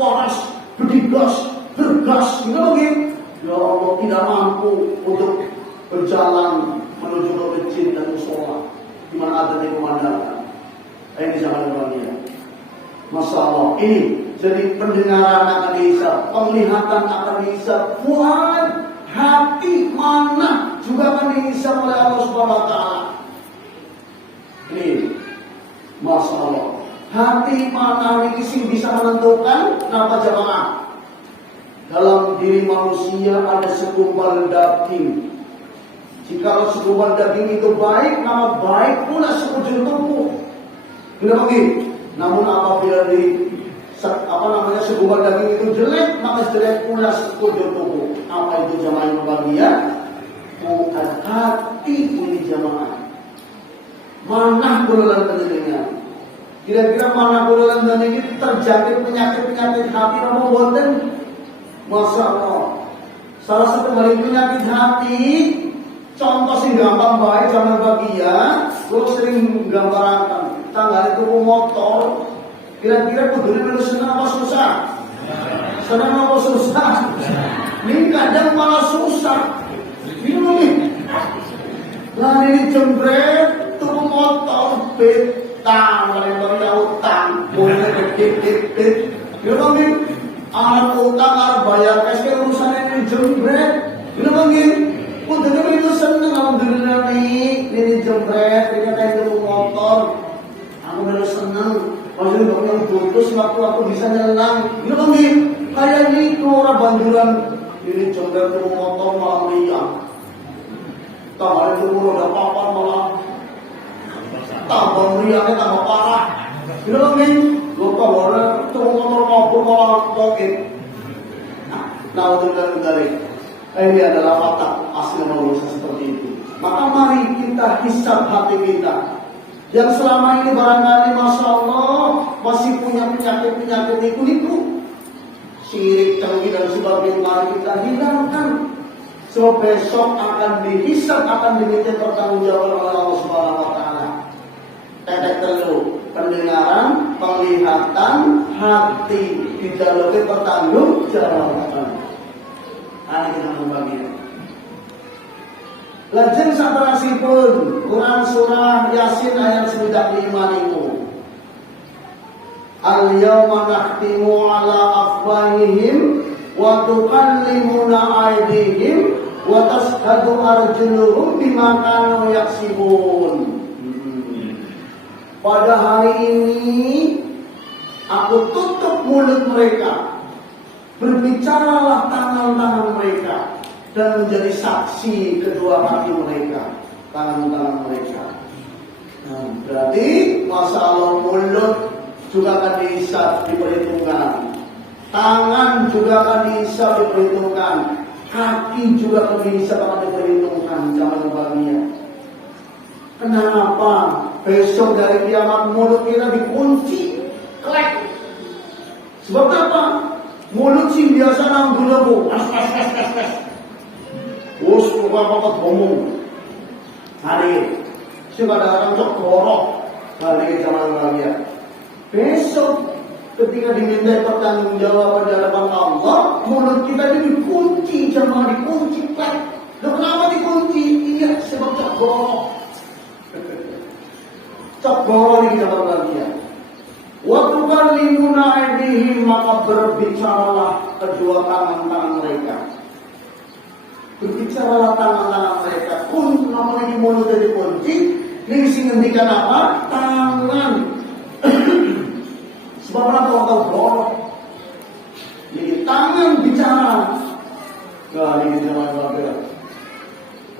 waras, berdigas, bergas, gitu lagi. Ya Allah tidak mampu untuk berjalan menuju ke masjid dan musola di mana ada di pemandangan. Ini zaman dunia. Masya Allah, ini jadi pendengaran akan dihisab, penglihatan akan dihisab, fuad, hati, mana juga akan dihisab oleh Allah Subhanahu Wa Taala. Ini, Masya Allah, hati mana ini sih bisa menentukan kenapa jamaah. Dalam diri manusia ada segumpal daging. Jika segumpal daging itu baik, maka baik pula sekujur tubuh. Tidak begitu. Namun apabila segumpal daging itu jelek, maka jelek pula sekujur tubuh. Apa itu jamaah yang berbahagia? Bukan hati ini jamaah. Mana golongan penjenengan? Kira-kira mana golongan penjenengan ini terjangkit penyakit hati apa buatan? Masya Allah. Salah satu dari penyakit hati, contoh sing gampang baik zaman bahagia, gue sering gambarkan tanggal itu motor. Kira-kira kudunya dulu senang apa susah? Senang apa susah? Ini kadang malah susah. Ini nih. Nah ini jembret, tuh motor betang, kalau utang, boleh dikit. Ini nih. Anak utang, anak bayar cash, urusan ini jembret. Ini bangin, udah itu seneng, alhamdulillah nih, ini jembret, ini kayak itu motor. Aku udah seneng, maksudnya gak yang putus, waktu bisa nyelang. Ini bangin, kayak itu orang banduran, ini jembret itu motor malah meriang. Tambah itu udah papan malah tambah meriangnya tambah parah. Ini bangin. Lupa bahwa itu motor maupun malah pocket. Nah untuk dari ini adalah fakta asli manusia seperti itu. Maka mari kita hisab hati kita yang selama ini barangkali Masya Allah masih punya penyakit itu sirik, canggih dan sebagainya. Mari kita hilangkan. Sebab besok akan dihisab, akan diminta pertanggungjawaban oleh Allah Subhanahu Wa Taala. Tetek telu, pendengaran, penglihatan, hati dijalurkan pertanggungjawaban. Ini kita membagi. Lajeng sabarasipun Quran surah Yasin ayat 95 itu. Al-yawma nakhtimu ala afwahihim wa tukallimuna aydihim wa tashhadu arjuluhum bima kanu yaksibun. Pada hari ini aku tutup mulut mereka, berbicaralah tangan-tangan mereka, dan menjadi saksi kedua kaki mereka, tangan-tangan mereka. Nah, berarti masalah mulut juga akan dihisab, diperhitungkan, tangan juga akan dihisab, diperhitungkan, kaki juga akan dihisab, akan diperhitungkan. Jangan bahagia. Kenapa? Besok dari kiamat mulut kita dikunci, klek. Sebab apa? Mulut sih biasa nang dulu, kas. Us apa ngomong. Hari sudah ada cok borok. Hari zaman bahagia. Besok ketika diminta pertanggungjawaban di hadapan Allah, mulut kita dikunci, jamaah dikunci, klek. Loh, kenapa dikunci? Iya, sebab cok borok. Cokboro di zaman bahagia. Waktu kalimuna aydihim, maka berbicaralah kedua tangan-tangan mereka. Berbicaralah tangan-tangan mereka. Kun namanya di mulut jadi kunci. Ini sih ngendikan apa? Tangan. Sebab apa kau borok? Jadi tangan bicara. Nah ini zaman bahagia.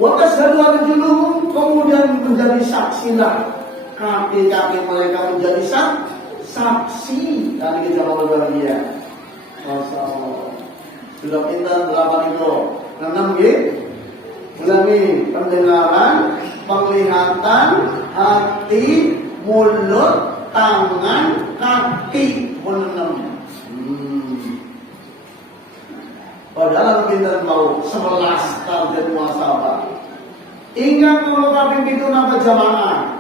Wa tashhadu arjuluhum, kemudian menjadi saksilah. Kaki-kaki mereka menjadi saksi. Dan ini zaman berbahagia. Masya Allah. Sudah pintar berapa itu? 6 gitu. Ulangi, pendengaran, penglihatan, hati, mulut, tangan, kaki, 6. Padahal kita tahu 11 target muhasabah. Ingat kalau kami itu nama jamaah.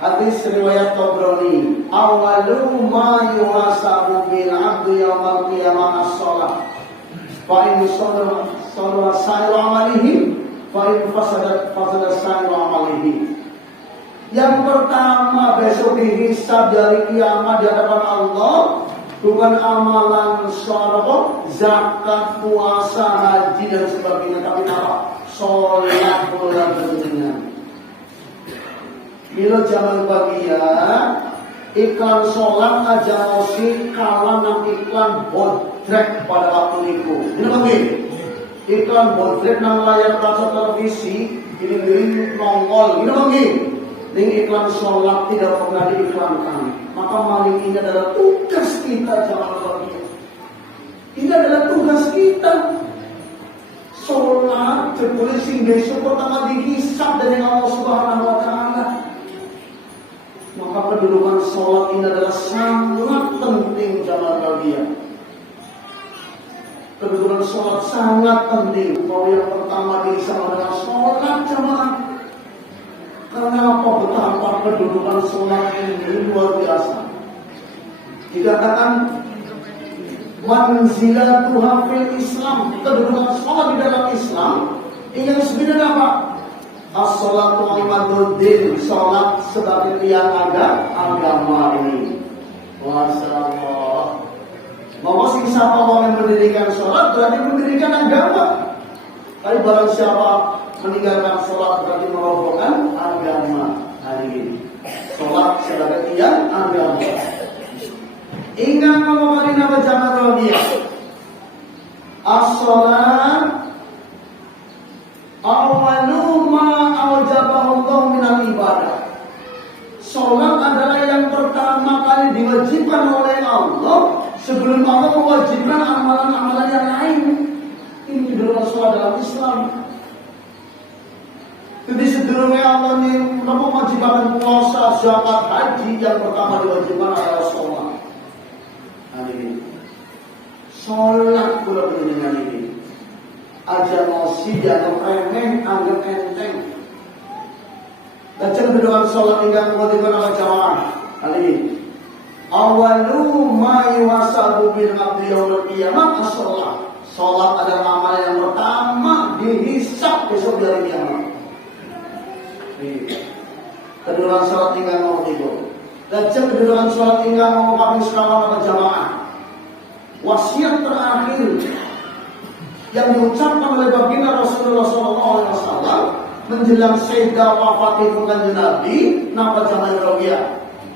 Hadis riwayat Tabrani. Awalu ma yuhasabu bil abdi yaumal qiyamah as-shalah. Fa in shalla sa'iru amalihi, fa in fasada sa'iru amalihi. Yang pertama besok dihisab dari kiamat di hadapan Allah bukan amalan sholat, zakat, puasa, haji dan sebagainya, tapi apa? Sholat bulan tentunya. Bila zaman bahagia, iklan sholat aja mosi kalah nang iklan bodrek pada waktu itu. Ini bagi iklan bodrek nang layar kaca televisi ini nongol. Ini bagi ini iklan sholat tidak pernah diiklankan. Maka maling ini adalah tugas kita zaman bahagia. Ini adalah tugas kita. Sholat jebule sing besok pertama dihisab dari Allah Subhanahu wa taala. Maka kedudukan sholat ini adalah sangat penting zaman bahagia. Kedudukan sholat sangat penting. Bahwa yang pertama dihisab adalah sholat jamaah. Karena apa? Betapa kedudukan sholat ini luar biasa. Dikatakan manzilatuha fil Islam, kedudukan sholat di dalam Islam. Yang sebenarnya apa? As-sholatu imaduddin, sholat sebagai tiang agama ini. Masya Allah. Bahwa siapa orang yang mendirikan sholat berarti mendirikan agama. Tapi barang siapa meninggalkan sholat berarti merobohkan agama hari ini. Sholat sebagai tiang agama. Ingat mengomongin nama jangan rohiyah. As-sholat awalu ma awjabahu Allah minal ibadah. Sholat adalah yang pertama kali diwajibkan oleh Allah sebelum Allah mewajibkan amalan-amalan yang lain. Ini adalah sholat dalam Islam. Jadi sebelumnya Allah ini mewajibkan puasa, zakat, haji, yang pertama diwajibkan adalah sholat. Hari ini sholat pula dengan ini. Aja mosi atau remeh, anggap enteng. Dan cenderung sholat hingga mewajibkan apa jamaah. Hari ini awalu ma yuhasabu bil abdi yaumil qiyamah as-shalah. Sholat adalah amalan yang pertama dihisab besok dari kiamat. Kedudukan sholat tinggal mau tidur. Dan kedudukan sholat tinggal mau kami sekarang apa jamaah. Wasiat terakhir yang diucapkan oleh baginda Rasulullah SAW menjelang sayyidah wafat itu kanjeng Nabi, napa jamaah rawiyah?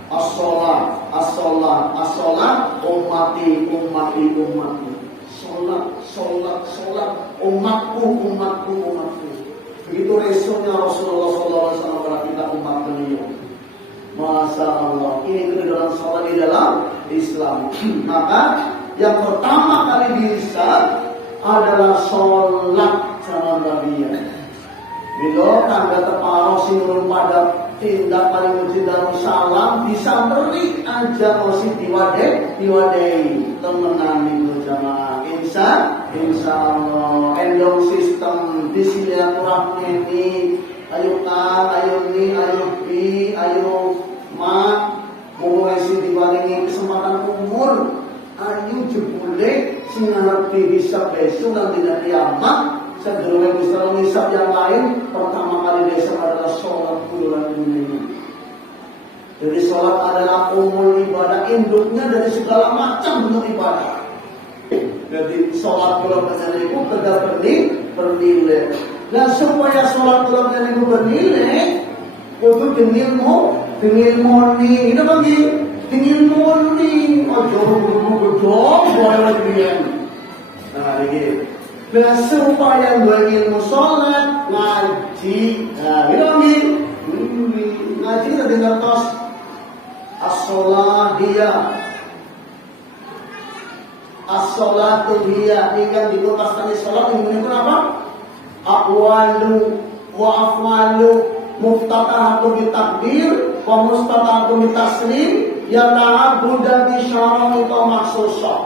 As-sholat, as-sholat, as-sholat, ummati, ummati, ummati. Sholat, sholat, sholat, umatku, umatku, umatku. Begitu resonnya Rasulullah SAW kepada kita umat beliau. Masya Allah, ini kedudukan sholat di dalam Islam. Maka yang pertama kali dihisab adalah sholat zaman bahagia. Bila tangga terparuh sinurun pada tindak paling muji Darussalam disamberi aja masih diwadai temenan itu jamaah. Insya Allah endong sistem di silaturahmi ini. Ayo kang, ayo ni, ayo bi, ayo ma, mau isi dibalingi kesempatan umur. Ayo jebule sing ngerti hisab besok dan tidak kiamat. Sebelumnya bisa hisab yang lain, pertama kali desa adalah sholat bulan ini. Jadi sholat adalah umul ibadah, induknya dari segala macam bentuk ibadah. Jadi sholat bulan ini itu tegak bernilai. Dan supaya sholat bulan ini bernilai, itu dengan murni. Ini bagi dengan murni. Ojo boleh lagi. Nah ini. Dan supaya dua ilmu sholat, ngaji, nah ini ngaji tadi ngertos as-sholat dia as-sholatu hiya ikan dikutastani sholat ini pun apa? Aqwalu wa afwalu muftatahatu bitakbir wa mustatahatu bitaslim yata'abuda bisyarah itu maksusah.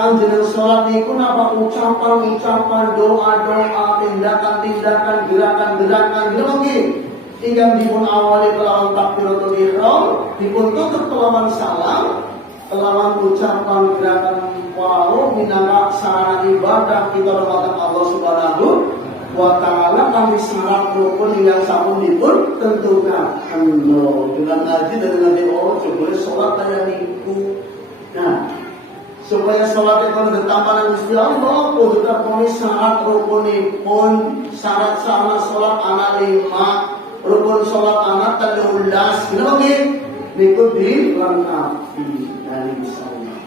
Anjir sholat itu apa? Ucapan-ucapan, doa-doa, tindakan-tindakan, gerakan-gerakan gitu mungkin tinggal dipun awali kelawan takbiratul ihram dipun tutup kelawan salam kelawan ucapan gerakan walau minangka sarana ibadah kita kepada Allah Subhanahu wa taala kami syarat rukun yang sampun dipun tentukan. Dengan ngaji dan ngaji supaya sholat kayak niku. Nah, supaya sholat itu ditampanan Gusti Allah kudu terpenuhi syarat rukunipun. Syarat sana sholat ana 5, rukun sholat ana 13. Gimana nggih? Niku dilengkapi. Dari misalnya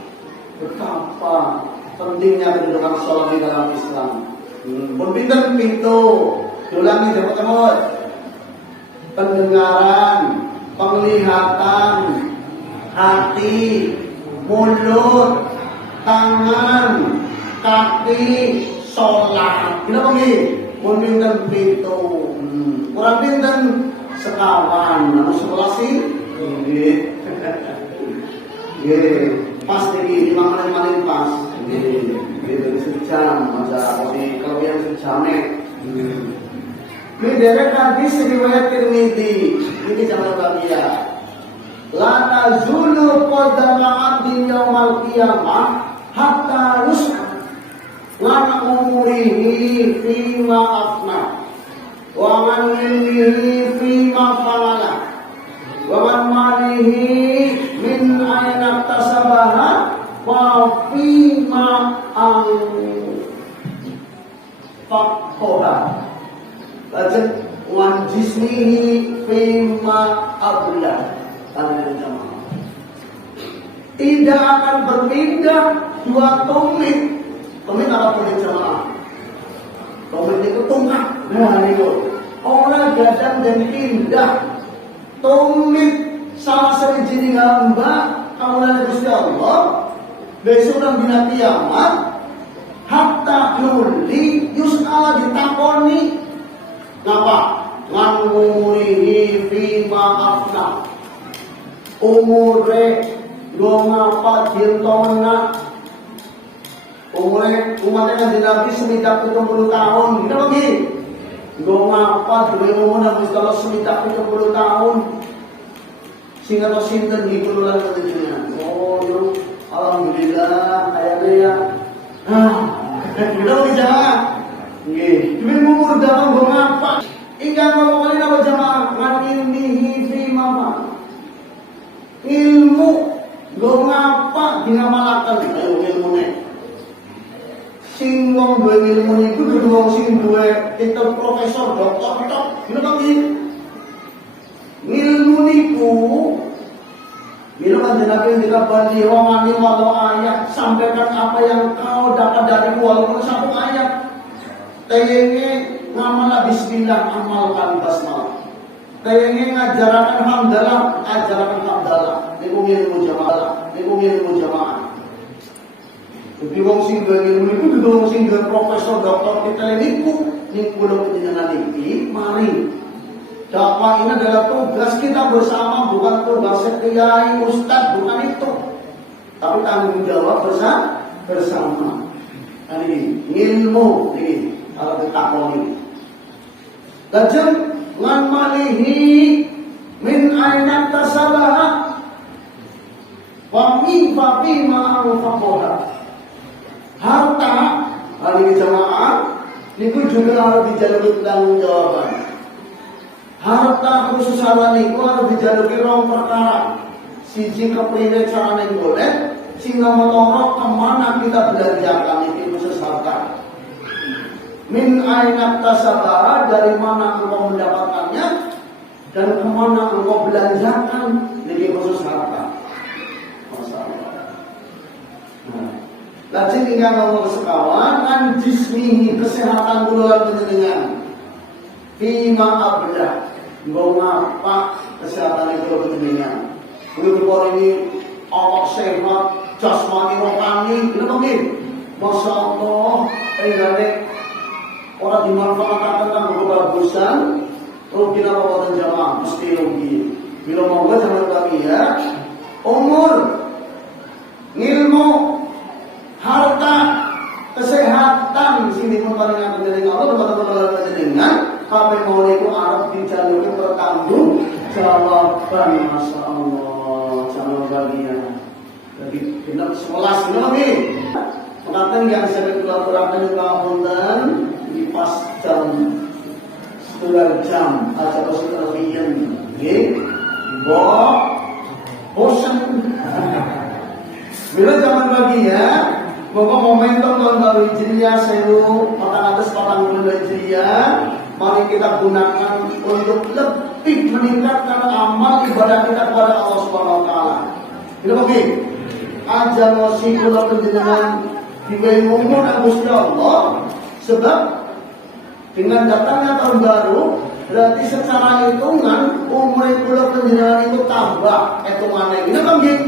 betapa pentingnya kedudukan sholat di dalam Islam. Pinten pintu, ulangi dapat temut. Pendengaran, penglihatan, hati, mulut, tangan, kaki, sholat. Kenapa nih? Pinten pintu, kurang pinten sekawan, namun sebelah sih. Pas lagi 5 menit pas. Gitu sejam masa kalau yang sejamnya. Ini derek hadis riwayat Tirmidzi. Ini sama bagia. La tazulu qadama 'abdin yaumal qiyamah hatta yus'al la umurihi fima afna wa man ilmihi fima falala wa man malihi min aina tasabaha wa fima anfaqaha baca wan jismihi fima abla. Tidak akan berbeda 2 tumit. Tumit apa tumit jamaah? Tumit itu tungkak. Nah itu orang gadang dan pindah. Tumit salah serijini hamba kamulan Gusti Allah besok dan bina kiamat hatta yuli yus'ala ditakoni ngapa ngangumurihi fima afna umure go ngapa dirtona umure umatnya kan Nabi semenjak 70 tahun gitu lagi go ngapa duwe umur Nabi kalau semenjak 70 tahun sehingga to sinten gitu lan jenengan. Oh, yo alhamdulillah ayane ya. Udah jamaah. Nggih, duwe umur dalam go ngapa? Ingkang ngomongin apa jamaah? Man ilmihi fi mama. Ilmu go ngapa dinamalaken ayo ilmune. Sing wong duwe ilmu niku kudu wong sing duwe titel profesor, doktor, gitu kan iki. Ilmu niku bila menjelaskan jika baliwamani walau ayat sampaikan apa yang kau dapat dari walaupun 1 ayat. Tayenge ngamala bismillah amalkan basmalah. Tayenge ngajarakan hamdalah ajarakan hamdalah. Niku ilmu jamaah, niku ilmu jamaah. Jadi wong sing duwe ilmu niku kudu wong sing duwe profesor doktor kita niku lho panjenengan iki mari. Dakwah ini adalah tugas kita bersama, bukan tugas kiai, ustadz, bukan itu. Tapi tanggung jawab bersama. Ini ilmu, ini kalau ditakoni. Lajeng lan malihi min aina tasabaha wa min fafi ma anfaqaha. Harta hari jamaah itu juga harus dijalani tanggung jawaban. Harta khusus harta niku harus dijaluki 2 perkara. Siji kepriwe carane golek, sing nomor kemana kita belanjakan iki khusus harta. Min aina tasabara, dari mana engkau mendapatkannya dan kemana engkau belanjakan niki khusus harta. Masalah. Lajeng ingkang nomor sekawan an jismihi, kesehatan kula panjenengan. Fima abdah nggo ngapa kesehatan itu pentingnya. Begitu ini awak sehat, jasmani rohani, benar mungkin. Masya Allah, ini orang dimanfaatkan tentang kebagusan, rugi apa buatan jamaah, mesti rugi. Bila mau gue sama kami ya, umur, ilmu, harta, kesehatan, sini pun paling akan jadi Allah, tempat-tempat dengan apa yang mau itu Arab dijalurkan bertanggung jawaban. Masya Allah, calon bagian. Jadi kita 11 benar nih. Pengantin yang saya kolaborasi di Kabupaten di pas jam 9 jam aja pasti terbian, oke? Bosan. Bila zaman bagi ya, bahwa momentum tahun baru Hijriah 1440 Hijriah, mari kita gunakan untuk lebih meningkatkan amal ibadah kita kepada Allah Subhanahu Wa Taala. Bila bagi, aja masih kula penjenengan dibayi umur dan Gusti Allah, sebab dengan datangnya tahun baru berarti secara hitungan umur kula penjenengan itu tambah hitungannya. Ini kan gitu,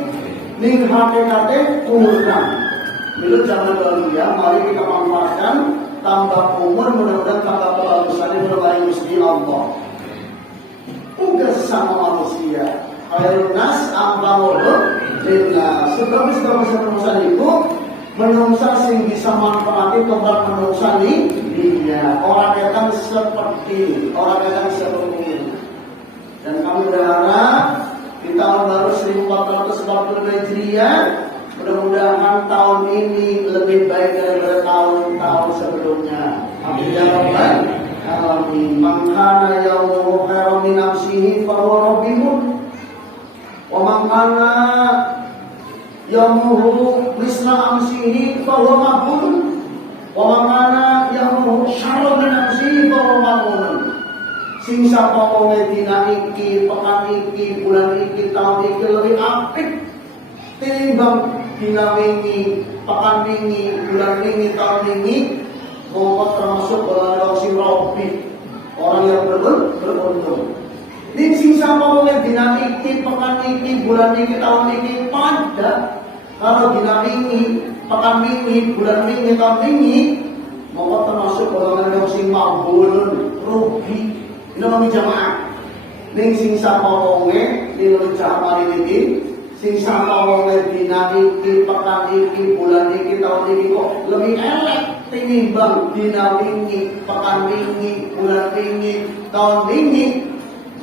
ning hati umurkan. Bila zaman baru ya, mari kita manfaatkan tambah umur, mudah-mudahan tambah kebagusan berbaik Gusti Allah. Udah sesama manusia. Khairun nas ambaluhum lillah. Sebab manusia itu menungsa sing bisa manfaati tempat menungsa dia. Orang datang seperti dan kami berharap di tahun baru 1440 Hijriah, mudah-mudahan tahun ini lebih baik daripada tahun-tahun sebelumnya. Amin ya rabbal alamin. Man kana yawmuhu khairan min amsihi fa huwa rabbihun. Wa man kana yawmuhu misla amsihi fa huwa mahmud. Wa man kana yawmuhu syarran min amsihi fa huwa mal'un. Sing sapa wong dina iki, pekan iki, bulan iki, tahun iki lebih apik tinimbang dina wingi, pekan wingi, bulan wingi, tahun wingi, mongko termasuk golongan sing robi, orang yang beruntung. Ning sing sapa wong dina iki, pekan iki, bulan iki, tahun iki pada kalau dina wingi, pekan wingi, bulan wingi, tahun wingi, mongko termasuk golongan sing mabul, rugi. Ini kami jamaah. Ning sing sapa wonge nilu jamaah iki, sing sapa wonge dina iki, pekan iki, bulan iki, tahun iki kok lebih elek tinimbang dina wingi, pekan wingi, bulan wingi, tahun wingi.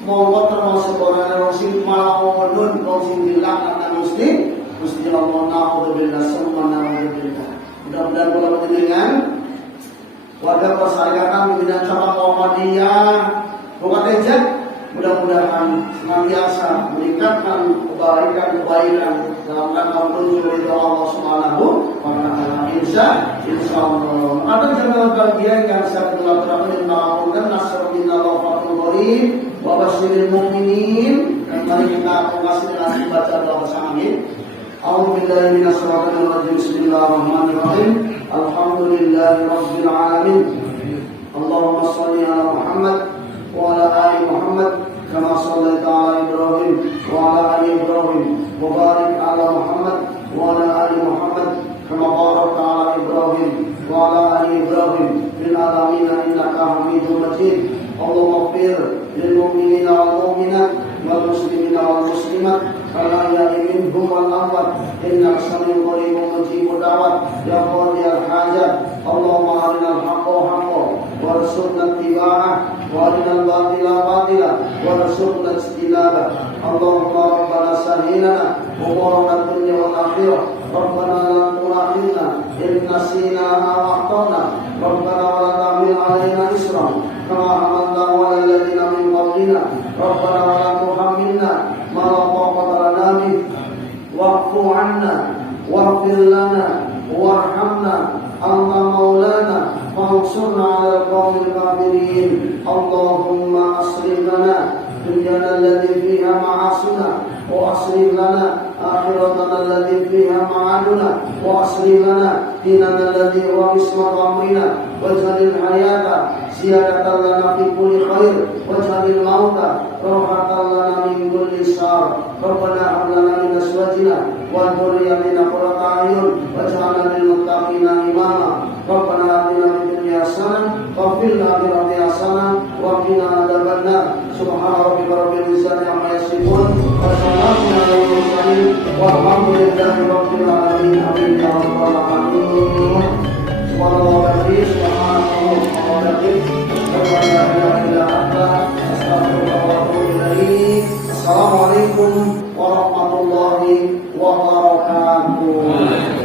Monggo termasuk orang sing mau nun, sing dilaknat Gusti Allah. Naudzubillah, summa naudzubillah. Mudah-mudahan kula panjenengan warga persyarikatan pembinaan cabang Muhammadiyah Bukan aja, mudah-mudahan senantiasa meningkatkan kebaikan dalam rangka menuju ridho Allah Subhanahu wa Ta'ala. Insya Allah. Ada jemaah bagian yang saya telah mengamalkan nasrullah wa fatul qarib wa basyiril mu'minin, dan mari kita mengasih dengan baca doa bersama. A'udzubillahi minasyaitonir rajim. Bismillahirrahmanirrahim. Alhamdulillahirabbil alamin. Allahumma shalli ala Muhammad وعلى آل محمد كما صليت على إبراهيم وعلى آل إبراهيم وبارك على محمد وعلى آل محمد كما باركت على إبراهيم وعلى آل إبراهيم في العالمين إنك حميد مجيد. اللهم اغفر للمؤمنين والمؤمنات والمسلمين والمسلمات الأحياء منهم والأموات إنك سميع قريب مجيب الدعوات يا قاضي الحاجات. اللهم أرنا الحق حقا وارزقنا اتباعه وارنا الباطل باطلا وارزقنا اجتنابه. اللهم ربنا سهل لنا أمورنا الدنيا والآخرة. ربنا لا تؤاخذنا إن نسينا أو أخطأنا. ربنا ولا تحمل علينا إصرا كما حملنا على الذين من قبلنا. ربنا ولا تحملنا ما لا طاقة لنا به. واعف عنا واغفر لنا وارحمنا أنت مولانا فانصرنا على القوم الكافرين. اللهم أصلح لنا دنيانا التي فيها معاصينا وأصلح لنا آخرتنا التي فيها معادنا وأصلح لنا ديننا الذي هو عصمة أمرنا واجعل الحياة زيادة لنا في كل خير واجعل الموت راحة لنا من كل شر ربنا هب لنا من أزواجنا وذرياتنا قرة أعين واجعلنا للمتقين إماما ربنا آتنا في الدنيا حسنة وفي الآخرة حسنة وقنا عذاب النار سبحان ربك رب العزة عما يصفون وسلام على المرسلين والحمد لله رب العالمين آمين يا رب العالمين والله بخير سبحانه وتعالى لا إله إلا أنت أستغفرك وأتوب إليك السلام عليكم warahmatullahi wabarakatuh.